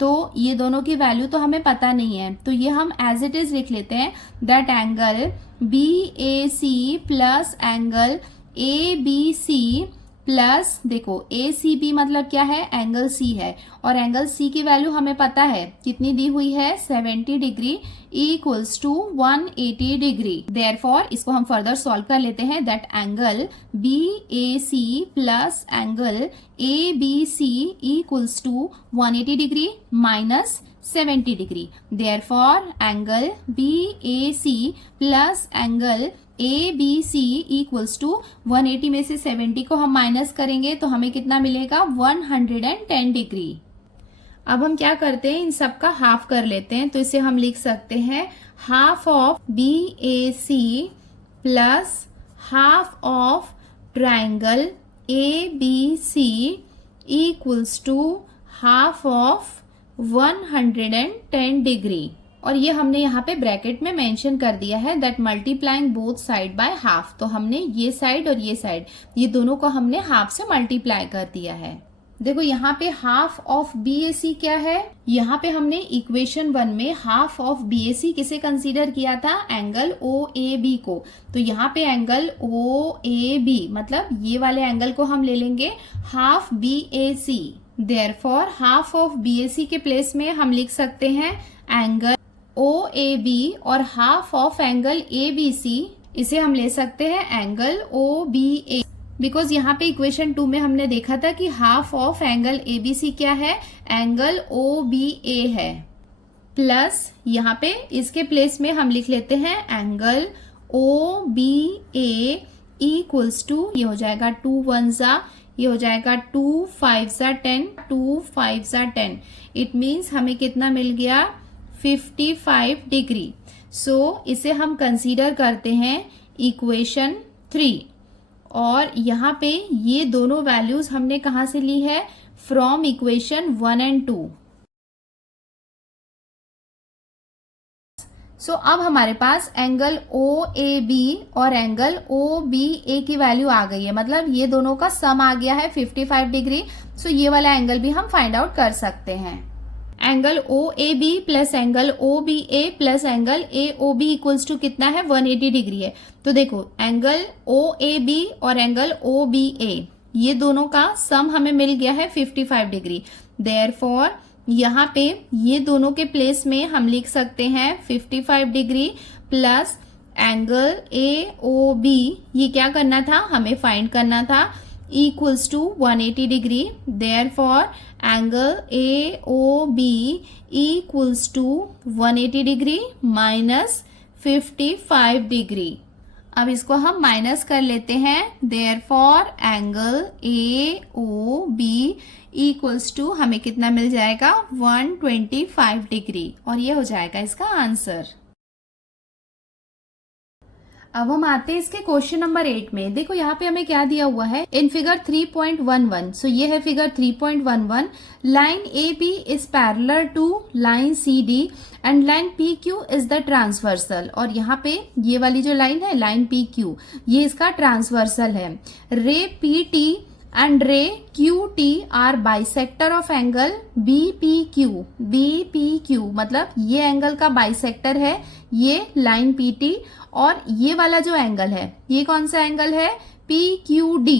तो ये दोनों की वैल्यू तो हमें पता नहीं है, तो ये हम एज इट इज लिख लेते हैं, that angle BAC plus angle ABC plus, देखो ACB मतलब क्या है, एंगल C है। और एंगल C की वैल्यू हमें पता है कितनी दी हुई है, 70 degree equals to 180 degree. Therefore इसको हम फर्दर सॉल्व कर लेते हैं, that angle BAC plus angle ABC equals to 180 degree minus 70 degree. Therefore angle BAC plus angle ABC equals to 180 में से 70 को हम माइनस करेंगे तो हमें कितना मिलेगा, 110 डिग्री। अब हम क्या करते हैं, इन सब का हाफ कर लेते हैं। तो इसे हम लिख सकते हैं half of BAC plus half of triangle ABC equals to half of 110 degree. और ये हमने यहाँ पे ब्रैकेट में मेंशन कर दिया है, that multiplying both side by half. तो हमने ये साइड और ये साइड, ये दोनों को हमने हाफ से मल्टीप्लाई कर दिया है। देखो यहाँ पे हाफ ऑफ BAC क्या है, यहाँ पे हमने इक्वेशन 1 में हाफ ऑफ BAC किसे कंसीडर किया था, एंगल OAB को। तो यहाँ पे एंगल OAB मतलब ये वाले एंगल को हम ले लेंगे half BAC। Therefore half of BAC के प्लेस में हम लिख सकते हैं एंगल OAB और हाफ ऑफ एंगल ABC, इसे हम ले सकते हैं एंगल OBA। बिकॉज यहाँ पे इक्वेशन 2 में हमने देखा था कि हाफ ऑफ एंगल ABC क्या है, एंगल OBA है। प्लस यहाँ पे इसके प्लेस में हम लिख लेते हैं एंगल OBA इक्वल्स टू, ये हो जाएगा 2 1 जा, ये हो जाएगा 2 5 जा 10, 2 5 जा 10। इट मीन्स हमें कितना मिल गया, 55 डिग्री। सो इसे हम कंसीडर करते हैं इक्वेशन 3। और यहाँ पे ये दोनों वैल्यूज हमने कहाँ से ली है? From equation 1 and 2। सो अब हमारे पास एंगल ओ ए बी और एंगल ओ बी ए की वैल्यू आ गई है, मतलब ये दोनों का सम आ गया है 55 डिग्री। सो ये वाला एंगल भी हम फाइंड आउट कर सकते हैं। Angle O A B plus angle O B A plus angle A O B equals to कितना है? 180 डिग्री है। तो देखो एंगल ओ ए बी और एंगल ओ बी ए ये दोनों का सम हमें मिल गया है 55 डिग्री। देयरफॉर यहाँ पे ये दोनों के प्लेस में हम लिख सकते हैं 55 degree plus angle A O B, ये क्या करना था? हमें फाइंड करना था, equals to 180 degree. therefore angle A O B equals to 180 degree minus 55 degree. अब इसको हम माइनस कर लेते हैं। therefore angle A O B equals to हमें कितना मिल जाएगा? 125 डिग्री। और ये हो जाएगा इसका आंसर। अब हम आते हैं इसके क्वेश्चन नंबर 8 में। देखो यहाँ पे हमें क्या दिया हुआ है इन फिगर 3.11। सो ये है figure 3.11। Line A B is parallel to line C D and line P Q is the transversal. और यहाँ पे ये वाली जो लाइन है लाइन पी क्यू, ये इसका ट्रांसवर्सल है। Ray P T and ray Q T are bisector of angle B P Q. B P Q मतलब ये एंगल का बाइसेक्टर है ये लाइन पी टी, और ये वाला जो एंगल है ये कौन सा एंगल है? P Q D.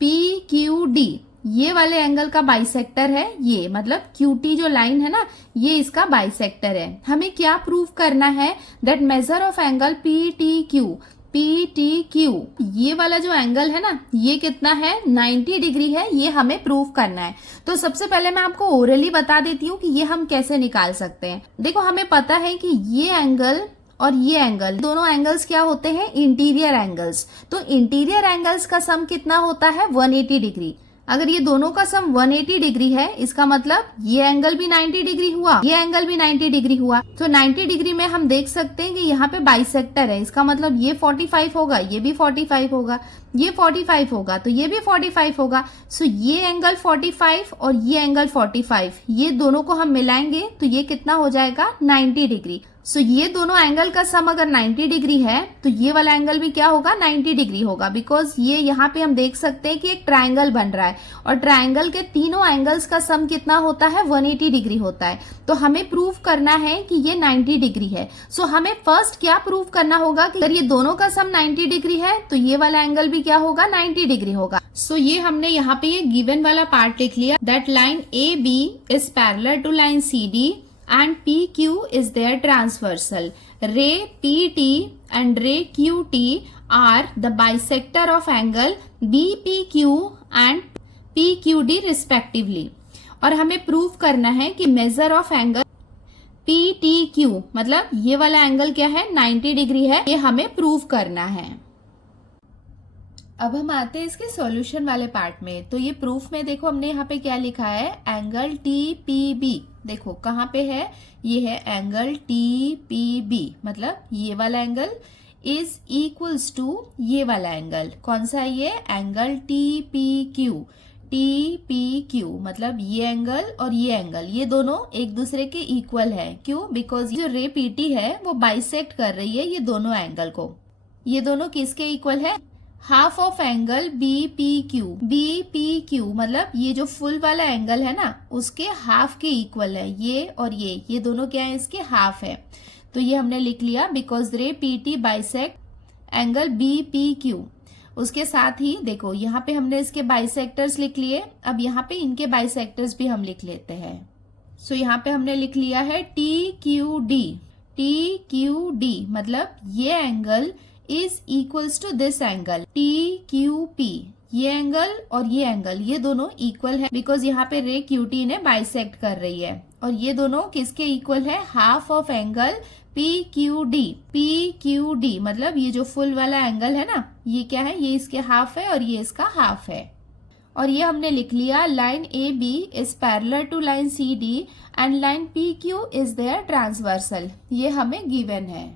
P Q D ये वाले एंगल का बाइसेक्टर है ये, मतलब क्यू टी जो लाइन है ना ये इसका बाइसेक्टर है। हमें क्या प्रूव करना है? That measure of angle P T Q. P T Q ये वाला जो एंगल है ना ये कितना है? 90 डिग्री है। ये हमें प्रूव करना है। तो सबसे पहले मैं आपको ओरली बता देती हूँ कि ये हम कैसे निकाल सकते हैं। देखो हमें पता है कि ये एंगल और ये एंगल दोनों एंगल्स क्या होते हैं? Interior angles. तो इंटीरियर एंगल्स का सम कितना होता है? 180 डिग्री। अगर ये दोनों का सम 180 डिग्री है इसका मतलब ये एंगल भी 90 डिग्री हुआ, ये एंगल भी 90 डिग्री हुआ। तो 90 डिग्री में हम देख सकते हैं कि यहाँ पे बाइसेक्टर है, इसका मतलब ये 45 होगा, ये भी 45 होगा, ये 45 होगा तो ये भी 45 होगा। सो ये एंगल 45 और ये एंगल 45 ये दोनों को हम मिलाएंगे तो ये कितना हो जाएगा? 90 डिग्री। सो ये दोनों एंगल का सम अगर 90 डिग्री है तो ये वाला एंगल भी क्या होगा? 90 डिग्री होगा। बिकॉज ये यहाँ पे हम देख सकते हैं कि एक ट्रायंगल बन रहा है और ट्रायंगल के तीनों एंगल्स का सम कितना होता है? 180 डिग्री होता है। तो हमें प्रूव करना है कि ये 90 डिग्री है। सो हमें फर्स्ट क्या प्रूव करना होगा कि अगर ये दोनों का सम 90 डिग्री है तो ये वाला एंगल भी क्या होगा? 90 डिग्री होगा। सो ये हमने यहाँ पे ये गिवन वाला पार्ट लिख लिया that line A B is parallel to line C D and PQ is their transversal. Ray PT and ray QT are the bisector of angle BPQ and PQD respectively. और हमें prove करना है कि measure of angle PTQ मतलब ये वाला angle क्या है? 90 डिग्री है। ये हमें प्रूव करना है। अब हम आते हैं इसके सॉल्यूशन वाले पार्ट में। तो ये प्रूफ में देखो हमने यहाँ पे क्या लिखा है? Angle TPB। देखो कहाँ पे है? ये है एंगल TPB मतलब ये वाला एंगल इज इक्वल्स टू ये वाला एंगल। कौन सा है ये? Angle TPQ। TPQ मतलब ये एंगल और ये एंगल ये दोनों एक दूसरे के इक्वल है। क्यों? बिकॉज जो रे PT है वो बाइसेक्ट कर रही है ये दोनों एंगल को। ये दोनों किसके इक्वल है? Half of angle BPQ। BPQ मतलब ये जो फुल वाला एंगल है ना उसके हाफ के इक्वल है। ये और ये दोनों क्या है? इसके हाफ है। तो ये हमने लिख लिया बिकॉज रे PT बाइसेक्ट एंगल BPQ। उसके साथ ही देखो यहाँ पे हमने इसके बाइसेक्टर्स लिख लिए। अब यहाँ पे इनके बाइसेक्टर्स भी हम लिख लेते हैं। सो यहाँ पे हमने लिख लिया है TQD। TQD मतलब ये angle is equals to this angle TQP। ये एंगल और ये एंगल ये दोनों इक्वल है बिकॉज यहाँ पे रे QT ने बाइसेक्ट कर रही है। और ये दोनों किसके इक्वल है? Half of angle PQD। PQD मतलब ये जो फुल वाला एंगल है ना ये क्या है? ये इसके हाफ है और ये इसका हाफ है। और ये हमने लिख लिया line AB is parallel to line CD and line PQ is their transversal. ये हमें गिवन है।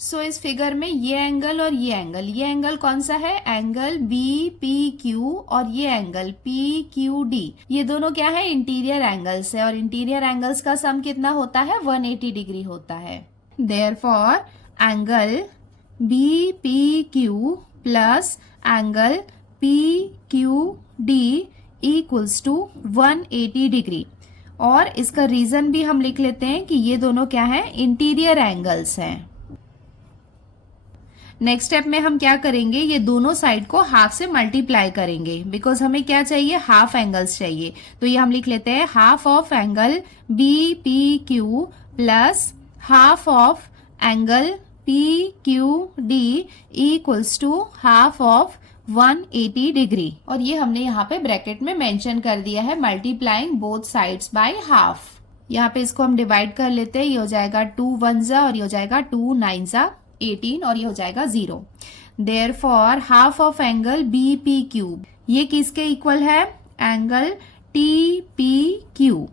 सो इस फिगर में ये एंगल कौन सा है, एंगल बी पी क्यू, और ये एंगल पी क्यू डी, ये दोनों क्या है, इंटीरियर एंगल्स है, और इंटीरियर एंगल्स का सम कितना होता है, 180 डिग्री होता है। Therefore angle B P Q plus angle P Q D equals to 180 degree. और इसका रीजन भी हम लिख लेते हैं कि ये दोनों क्या है, इंटीरियर एंगल्स हैं। नेक्स्ट स्टेप में हम क्या करेंगे, ये दोनों साइड को हाफ से मल्टीप्लाई करेंगे, बिकॉज हमें क्या चाहिए, हाफ एंगल्स चाहिए। तो ये हम लिख लेते हैं half of angle B P Q plus half of angle P Q D equals to half of 180 degree. और ये हमने यहाँ पे ब्रैकेट में मेंशन कर दिया है, multiplying both sides by half. यहाँ पे इसको हम डिवाइड कर लेते हैं, ये हो जाएगा 2 1 जा, और ये हो जाएगा 2 9 जा 18, और ये हो जाएगा 0। Therefore half of angle B P Q, ये किसके इक्वल है, angle T P Q,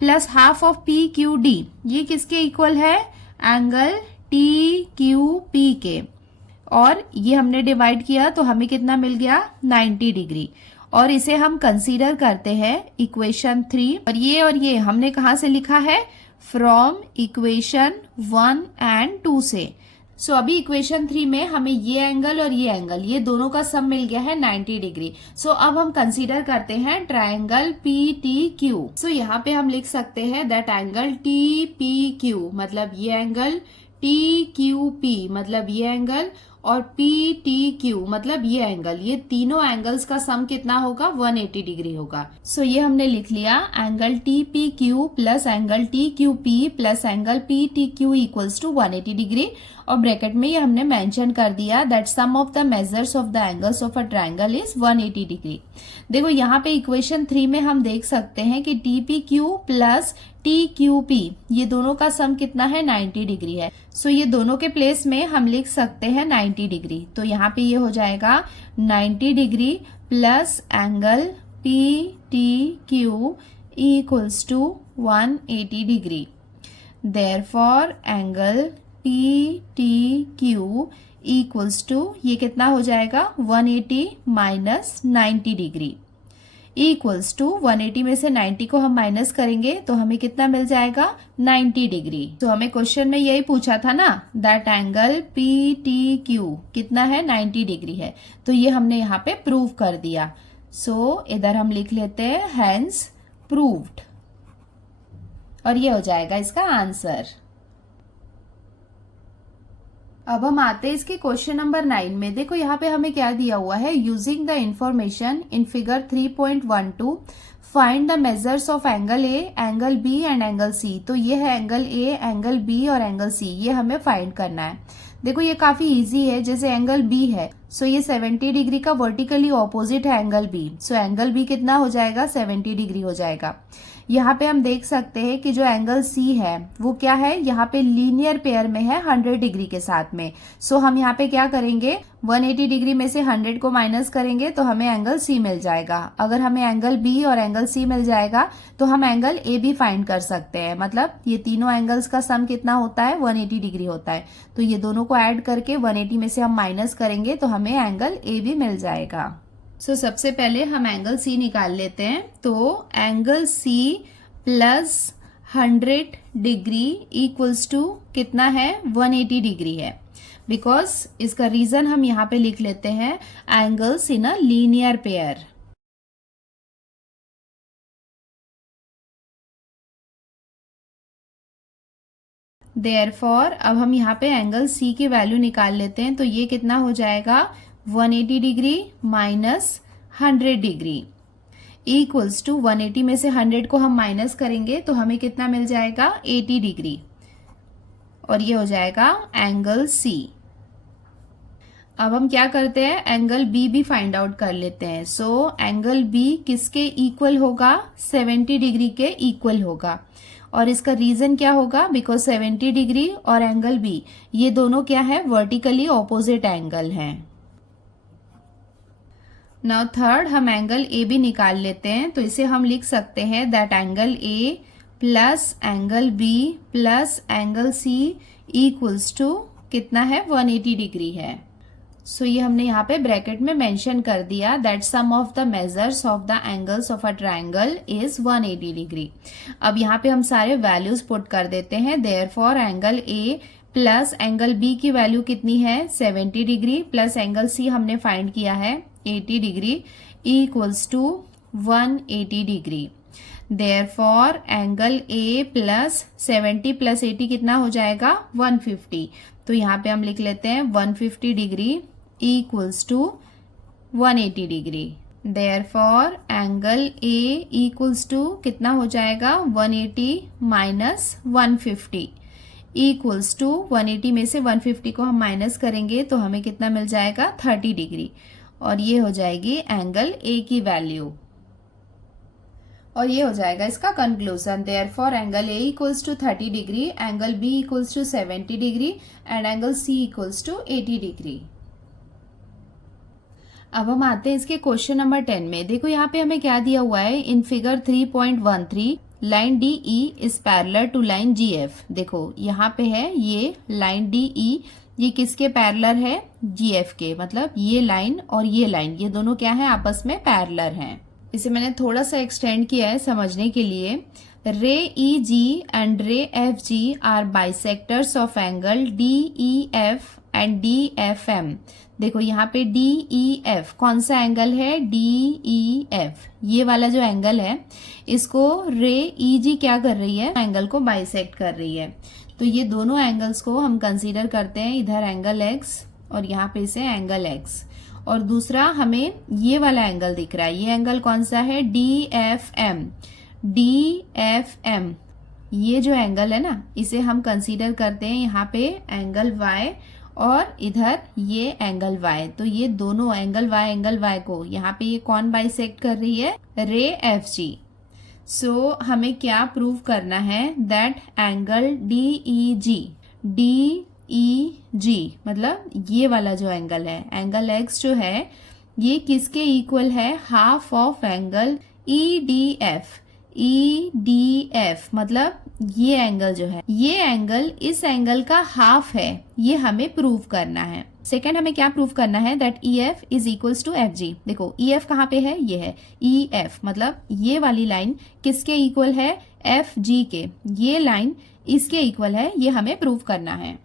plus half of P Q D, ये किसके इक्वल है, एंगल टी क्यू पी के, और ये हमने डिवाइड किया तो हमें कितना मिल गया, 90 डिग्री। और इसे हम कंसीडर करते हैं इक्वेशन 3, और ये हमने कहाँ से लिखा है, फ्रॉम इक्वेशन 1 एंड 2 से। सो अभी इक्वेशन 3 में हमें ये एंगल और ये दोनों का सम मिल गया है 90 डिग्री। सो अब हम कंसीडर करते हैं ट्रायंगल पी टी क्यू। सो यहाँ पे हम लिख सकते हैं that angle T P Q मतलब ये एंगल, टी क्यू पी मतलब ये एंगल, और पी टी क्यू मतलब ये एंगल, ये तीनों एंगल्स का सम कितना होगा, 180 डिग्री होगा। सो ये हमने लिख लिया, angle T P Q plus angle T Q P plus angle P T Q equals to 180 degree. और ब्रैकेट में ये हमने मेंशन कर दिया that sum of the measures of the angles of a triangle is 180 degree. देखो यहाँ पे equation 3 में हम देख सकते हैं कि T P Q plus T Q P ये दोनों का सम कितना है, 90 डिग्री है। सो ये दोनों के प्लेस में हम लिख सकते हैं 90 डिग्री। तो यहाँ पे ये हो जाएगा 90 degree plus angle P T Q equals to 180 degree. Therefore angle P T Q equals to, ये कितना हो जाएगा, 180 माइनस 90 डिग्री इक्वल्स टू 180 में से 90 को हम माइनस करेंगे तो हमें कितना मिल जाएगा, 90 डिग्री। तो हमें क्वेश्चन में यही पूछा था ना, that angle P T Q कितना है, 90 डिग्री है। तो ये हमने यहाँ पे प्रूव कर दिया। सो इधर हम लिख लेते हैं हेंस प्रूव्ड, और ये हो जाएगा इसका आंसर। अब हम आते हैं इसके क्वेश्चन नंबर 9 में। देखो यहाँ पे हमें क्या दिया हुआ है, using the information in figure 3.12 find the measures of angle A, angle B and angle C. तो ये है एंगल ए, एंगल बी और एंगल सी, ये हमें फाइंड करना है। देखो ये काफी इजी है। जैसे एंगल बी है, सो ये 70 डिग्री का वर्टिकली ऑपोजिट है angle B. So angle B कितना हो जाएगा, 70 डिग्री हो जाएगा। यहाँ पे हम देख सकते हैं कि जो एंगल सी है वो क्या है, यहाँ पे लीनियर पेयर में है 100 डिग्री के साथ में। सो हम यहाँ पे क्या करेंगे, 180 डिग्री में से 100 को माइनस करेंगे तो हमें एंगल सी मिल जाएगा। अगर हमें एंगल बी और एंगल सी मिल जाएगा तो हम एंगल ए भी फाइंड कर सकते हैं। मतलब ये तीनों एंगल्स का सम कितना होता है, 180 डिग्री होता है। तो ये दोनों को ऐड करके 180 में से हम माइनस करेंगे तो हमें एंगल ए भी मिल जाएगा। सो सबसे पहले हम एंगल सी निकाल लेते हैं। तो angle C plus 100 degree equals to कितना है, 180 डिग्री है। बिकॉज इसका रीजन हम यहाँ पे लिख लेते हैं, angles in a linear pair. Therefore अब हम यहाँ पे एंगल सी की वैल्यू निकाल लेते हैं। तो ये कितना हो जाएगा, 180 degree minus 100 degree equals to 180 में से 100 को हम माइनस करेंगे तो हमें कितना मिल जाएगा, 80 डिग्री। और ये हो जाएगा एंगल सी। अब हम क्या करते हैं, एंगल बी भी फाइंड आउट कर लेते हैं। सो एंगल बी किसके इक्वल होगा, 70 डिग्री के इक्वल होगा। और इसका रीजन क्या होगा, बिकॉज 70 डिग्री और एंगल बी ये दोनों क्या है, वर्टिकली ऑपोजिट एंगल हैं। नाउ थर्ड हम एंगल ए भी निकाल लेते हैं। तो इसे हम लिख सकते हैं that angle A plus angle B plus angle C equals to कितना है 180 डिग्री है। सो ये हमने यहाँ पे ब्रैकेट में मेंशन कर दिया that sum of the measures of the angles of a triangle is 180 degree. अब यहाँ पे हम सारे वैल्यूज पुट कर देते हैं। Therefore angle A plus angle B की वैल्यू कितनी है 70 डिग्री प्लस एंगल सी हमने फाइंड किया है 80 degree equals to 180 degree. Therefore angle A plus 70 plus 80 कितना हो जाएगा 150। तो यहाँ पे हम लिख लेते हैं 150 degree equals to 180 degree. Therefore angle A equals to कितना हो जाएगा 180 माइनस 150 इक्वल्स टू 180 में से 150 को हम माइनस करेंगे तो हमें कितना मिल जाएगा 30 डिग्री और ये हो जाएगी एंगल ए की वैल्यू और ये हो जाएगा इसका conclusion. Therefore angle A equals to 30 degree, angle B equals to 70 degree and angle C equals to 80 degree. अब हम आते हैं इसके क्वेश्चन नंबर 10 में। देखो यहाँ पे हमें क्या दिया हुआ है in figure 3.13 line D E is parallel to line G F. देखो यहाँ पे है ये लाइन डी ई, ये किसके पैरेलल है जी एफ के, मतलब ये लाइन और ये लाइन ये दोनों क्या है आपस में पैरेलल हैं। इसे मैंने थोड़ा सा एक्सटेंड किया है समझने के लिए। Ray E G and ray F G are bisectors of angle D E F and D F M. देखो यहाँ पे डी ई एफ कौन सा एंगल है डी ई एफ, ये वाला जो एंगल है इसको रे ई जी क्या कर रही है एंगल को बाइसेक्ट कर रही है। तो ये दोनों एंगल्स को हम कंसीडर करते हैं, इधर एंगल एक्स और यहाँ पे इसे एंगल एक्स। और दूसरा हमें ये वाला एंगल दिख रहा है, ये एंगल कौन सा है D F M. D F M ये जो एंगल है ना इसे हम कंसीडर करते हैं यहाँ पे एंगल वाई और इधर ये एंगल वाई। तो ये दोनों एंगल वाई को यहाँ पे ये कौन बाइसेक्ट कर रही है रे एफ जी। सो हमें क्या प्रूव करना है दैट एंगल डी ई जी मतलब ये वाला जो एंगल है एंगल एक्स जो है ये किसके इक्वल है half of angle E D F मतलब ये एंगल जो है ये एंगल इस एंगल का हाफ है, ये हमें प्रूव करना है। सेकेंड हमें क्या प्रूव करना है that E F is equals to F G. देखो ई एफ कहाँ पे है ये है ई एफ मतलब ये वाली लाइन किसके इक्वल है एफ जी के, ये लाइन इसके इक्वल है, ये हमें प्रूव करना है।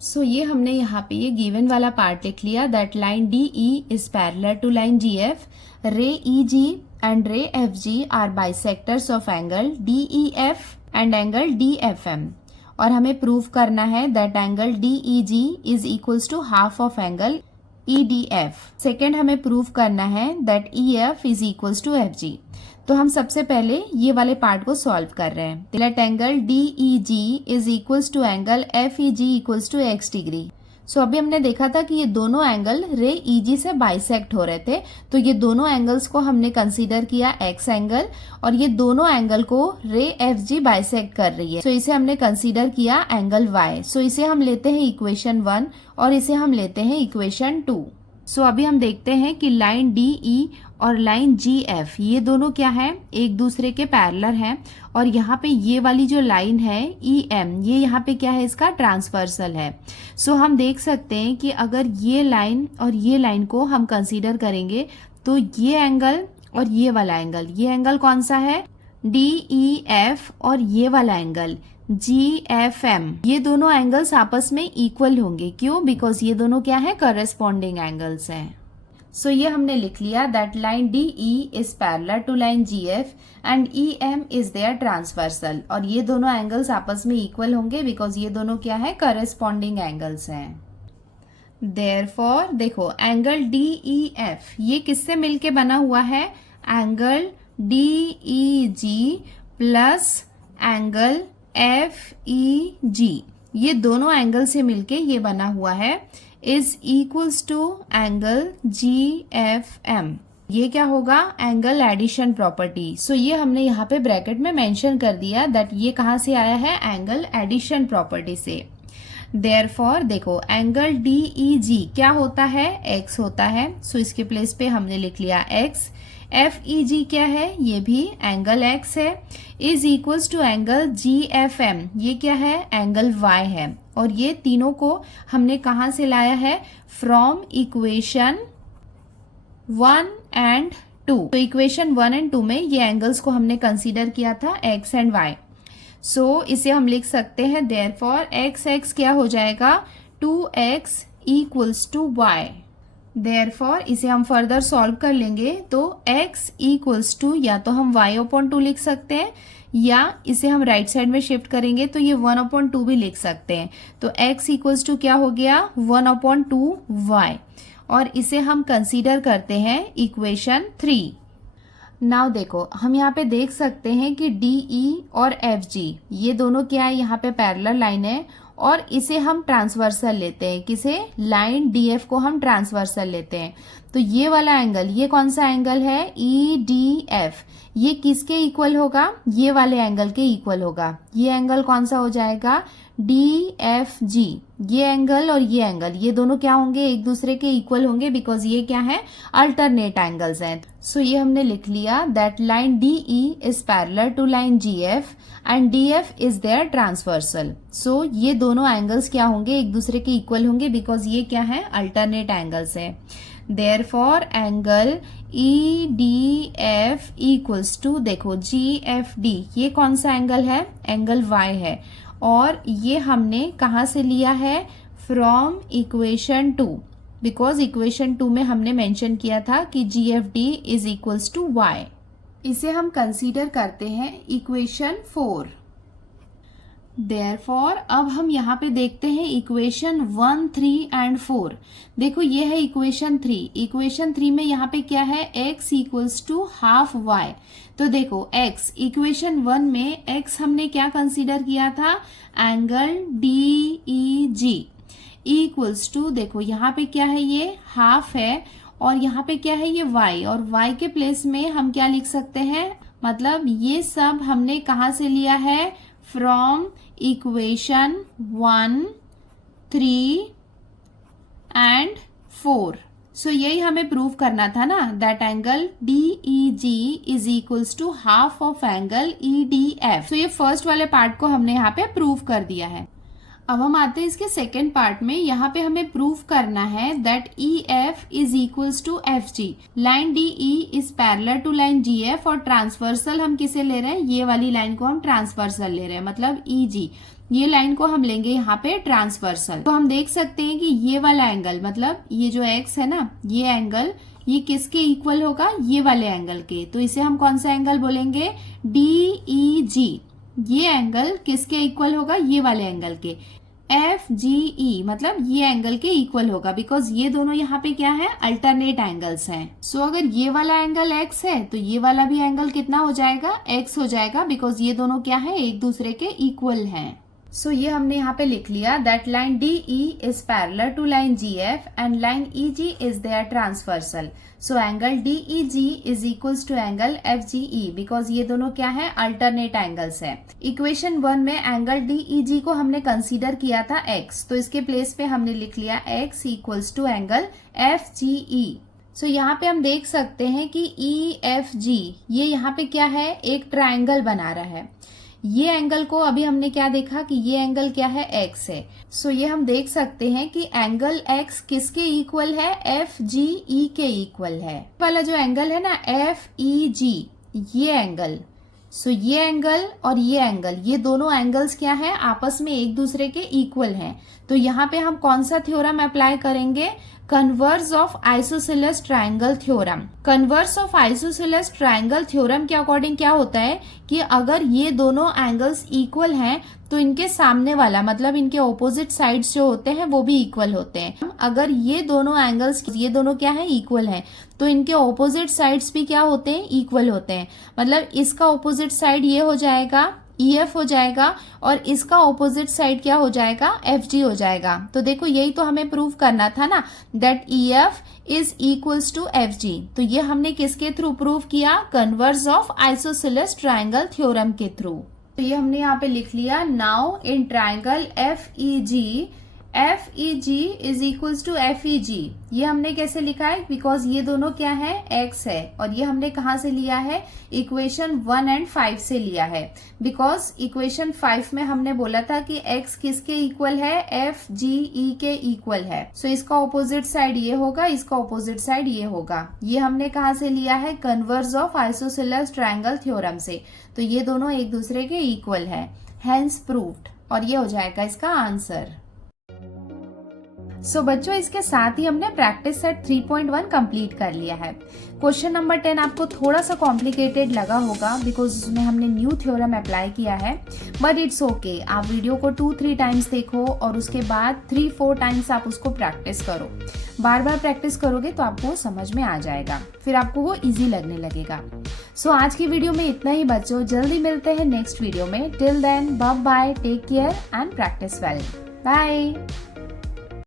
सो ये हमने यहाँ पे ये गिवन वाला पार्ट लिख लिया that line D E is parallel to line G F, ray E G and ray F G are bisectors of angle D E F and angle D F M. और हमें prove करना है that angle D E G is equals to half of angle E D F. Second हमें prove करना है that E F is equals to F G. तो हम सबसे पहले ये वाले पार्ट को सॉल्व कर रहे हैं। Let angle D E G is equals to angle F E G equals to X degree. So अभी हमने देखा था कि ये दोनों एंगल रे ई जी से बाइसेक्ट हो रहे थे, तो ये दोनों एंगल्स को हमने कंसीडर किया एक्स एंगल और ये दोनों एंगल को रे एफ जी बाइसेक्ट कर रही है। सो इसे हमने कंसीडर किया एंगल वाई। सो इसे हम लेते हैं इक्वेशन 1 और इसे हम लेते हैं इक्वेशन 2। सो अभी हम देखते हैं कि लाइन डी ई और लाइन जी एफ ये दोनों क्या है एक दूसरे के पैरेलल हैं और यहाँ पे ये वाली जो लाइन है ई एम ये यहाँ पे क्या है इसका ट्रांसवर्सल है। सो हम देख सकते हैं कि अगर ये लाइन और ये लाइन को हम कंसीडर करेंगे तो ये एंगल और ये वाला एंगल, ये एंगल कौन सा है डी ई एफ और ये वाला एंगल जी एफ एम, ये दोनों एंगल्स आपस में इक्वल होंगे। क्यों? बिकॉज ये दोनों क्या है करस्पॉन्डिंग एंगल्स हैं। सो ये हमने लिख लिया that line D E is parallel to line G F and E M is their transversal. और ये दोनों एंगल्स आपस में इक्वल होंगे बिकॉज ये दोनों क्या है करस्पॉन्डिंग एंगल्स हैं। देयरफॉर देखो एंगल डी ई एफ ये किससे मिलके बना हुआ है angle D E G plus angle F E G, ये दोनों एंगल से मिलके ये बना हुआ है is equals to angle G F M. ये क्या होगा एंगल एडिशन प्रॉपर्टी। सो ये हमने यहाँ पे ब्रैकेट में मेंशन कर दिया दैट ये कहाँ से आया है एंगल एडिशन प्रॉपर्टी से। देयरफॉर देखो एंगल DEG क्या होता है, x होता है, सो इसके प्लेस पे हमने लिख लिया x। FEG क्या है, ये भी एंगल x है, is equals to angle GFM, ये क्या है, एंगल y है। और ये तीनों को हमने कहाँ से लाया है, फ्रॉम इक्वेशन 1 एंड 2। तो इक्वेशन 1 एंड 2 में ये एंगल्स को हमने कंसीडर किया था x एंड y। सो इसे हम लिख सकते हैं देयरफॉर x क्या हो जाएगा, 2x equals to y। Therefore इसे हम फर्दर सॉल्व कर लेंगे तो x इक्वल्स टू, या तो हम y/2 लिख सकते हैं, या इसे हम राइट साइड में शिफ्ट करेंगे तो ये 1/2 भी लिख सकते हैं। तो x इक्वल्स टू क्या हो गया, 1/2y। और इसे हम कंसीडर करते हैं इक्वेशन 3। नाउ देखो हम यहाँ पे देख सकते हैं कि DE और FG ये दोनों क्या है, यहाँ पे पैरेलल लाइन है, और इसे हम ट्रांसवर्सल लेते हैं, किसे, लाइन DF को हम ट्रांसवर्सल लेते हैं। तो ये वाला एंगल, ये कौन सा एंगल है, EDF, ये किसके इक्वल होगा, ये वाले एंगल के इक्वल होगा। ये एंगल कौन सा हो जाएगा, DFG। ये एंगल और ये एंगल, ये दोनों क्या होंगे, एक दूसरे के इक्वल होंगे, बिकॉज ये क्या है, अल्टरनेट एंगल्स हैं। सो ये हमने लिख लिया that line DE is parallel to line GF and DF is their transversal. So ये दोनों एंगल्स क्या होंगे, एक दूसरे के इक्वल होंगे, बिकॉज ये क्या है, अल्टरनेट एंगल्स है। Therefore angle EDF equals to, देखो GFD, ये कौन सा एंगल है, एंगल Y है, और ये हमने कहाँ से लिया है, फ्रॉम इक्वेशन 2, बिकॉज इक्वेशन 2 में हमने मेंशन किया था कि GFD is equals to y। इसे हम कंसीडर करते हैं इक्वेशन 4। देयरफॉर अब हम यहाँ पे देखते हैं इक्वेशन 1, 3 एंड 4। देखो ये है इक्वेशन 3। इक्वेशन 3 में यहाँ पे क्या है, x equals to half y। तो देखो x, इक्वेशन 1 में x हमने क्या कंसीडर किया था, एंगल DEG इक्वल्स टू, देखो यहाँ पे क्या है, ये हाफ है, और यहाँ पे क्या है, ये y, और y के प्लेस में हम क्या लिख सकते हैं, मतलब ये सब हमने कहाँ से लिया है, फ्रॉम इक्वेशन 1, 3 एंड 4। सो यही हमें प्रूव करना था ना, that angle DEG is equals to half of angle EDF। So ये फर्स्ट वाले पार्ट को हमने यहाँ पे प्रूव कर दिया है। अब हम आते हैं इसके सेकेंड पार्ट में। यहाँ पे हमें प्रूव करना है that EF is equals to FG। Line DE is parallel to line GF, और ट्रांसवर्सल हम किसे ले रहे हैं, ये वाली लाइन को हम ट्रांसवर्सल ले रहे हैं, मतलब EG, ये लाइन को हम लेंगे यहाँ पे ट्रांसवर्सल। तो हम देख सकते हैं कि ये वाला एंगल, मतलब ये जो x है ना, ये एंगल, ये किसके इक्वल होगा, ये वाले एंगल के। तो इसे हम कौन सा एंगल बोलेंगे, DEG। ये एंगल किसके इक्वल होगा, ये वाले एंगल के। FGE मतलब ये एंगल के इक्वल होगा, बिकॉज ये दोनों यहाँ पे क्या है, अल्टरनेट एंगल्स हैं। सो अगर ये वाला एंगल x है तो ये वाला भी एंगल कितना हो जाएगा, x हो जाएगा, बिकॉज ये दोनों क्या है, एक दूसरे के इक्वल हैं। सो ये हमने यहाँ पे लिख लिया that line DE is parallel to line GF and line EG is their transversal. So angle DEG is equals to angle FGE, because ये दोनों क्या है, अल्टरनेट एंगल्स है। इक्वेशन 1 में एंगल DEG को हमने कंसीडर किया था x, तो इसके प्लेस पे हमने लिख लिया x equals to angle FGE। So यहाँ पे हम देख सकते हैं कि EFG ये यहाँ पे क्या है, एक ट्रायंगल बना रहा है। ये एंगल को अभी हमने क्या देखा कि ये एंगल क्या है, x है। सो ये हम देख सकते हैं कि एंगल x किसके इक्वल है, FGE के इक्वल है। वाला जो एंगल है ना FEG, ये एंगल, सो ये एंगल और ये एंगल, ये दोनों एंगल्स क्या है, आपस में एक दूसरे के इक्वल हैं। तो यहाँ पे हम कौन सा थ्योरम अप्लाई करेंगे, converse of isosceles triangle theorem. Converse of isosceles triangle theorem के अकॉर्डिंग क्या होता है कि अगर ये दोनों एंगल्स इक्वल हैं तो इनके सामने वाला, मतलब इनके ऑपोजिट साइड्स जो होते हैं वो भी इक्वल होते हैं। अगर ये दोनों एंगल्स, ये दोनों क्या है, इक्वल हैं, तो इनके ऑपोजिट साइड्स भी क्या होते हैं, इक्वल होते हैं। मतलब इसका ऑपोजिट साइड ये हो जाएगा, EF हो जाएगा, और इसका ऑपोजिट साइड क्या हो जाएगा, FG हो जाएगा। तो देखो यही तो हमें प्रूव करना था ना, that EF is equals to FG। तो ये हमने किसके थ्रू प्रूव किया, converse of isosceles triangle theorem के थ्रू। तो ये हमने यहाँ पे लिख लिया, now in triangle FEG F E G is equals to F E G, ये हमने कैसे लिखा है, बिकॉज ये दोनों क्या है, एक्स है, और ये हमने कहाँ से लिया है, इक्वेशन 1 एंड 5 से लिया है, बिकॉज इक्वेशन 5 में हमने बोला था कि एक्स किसके इक्वल है, एफ जी ई के इक्वल है। सो इसका ऑपोजिट साइड ये होगा, इसका ऑपोजिट साइड ये होगा। ये हमने कहाँ से लिया है, converse of isosceles triangle theorem से, तो ये दोनों एक दूसरे के इक्वल है, हेंस प्रूव्ड, और ये हो जाएगा इसका आंसर। सो बच्चों, इसके साथ ही हमने प्रैक्टिस सेट 3.1 कंप्लीट कर लिया है। क्वेश्चन नंबर 10 आपको थोड़ा सा कॉम्प्लिकेटेड लगा होगा, बिकॉज उसमें हमने न्यू थ्योरम अप्लाई किया है, बट इट्स ओके। आप वीडियो को 2-3 टाइम्स देखो और उसके बाद 3-4 टाइम्स आप उसको प्रैक्टिस करो। बार बार प्रैक्टिस करोगे तो आपको समझ में आ जाएगा, फिर आपको वो इजी लगने लगेगा। सो आज की वीडियो में इतना ही बच्चों, जल्दी मिलते हैं नेक्स्ट वीडियो में। Till then bye bye, take care and practice well, bye.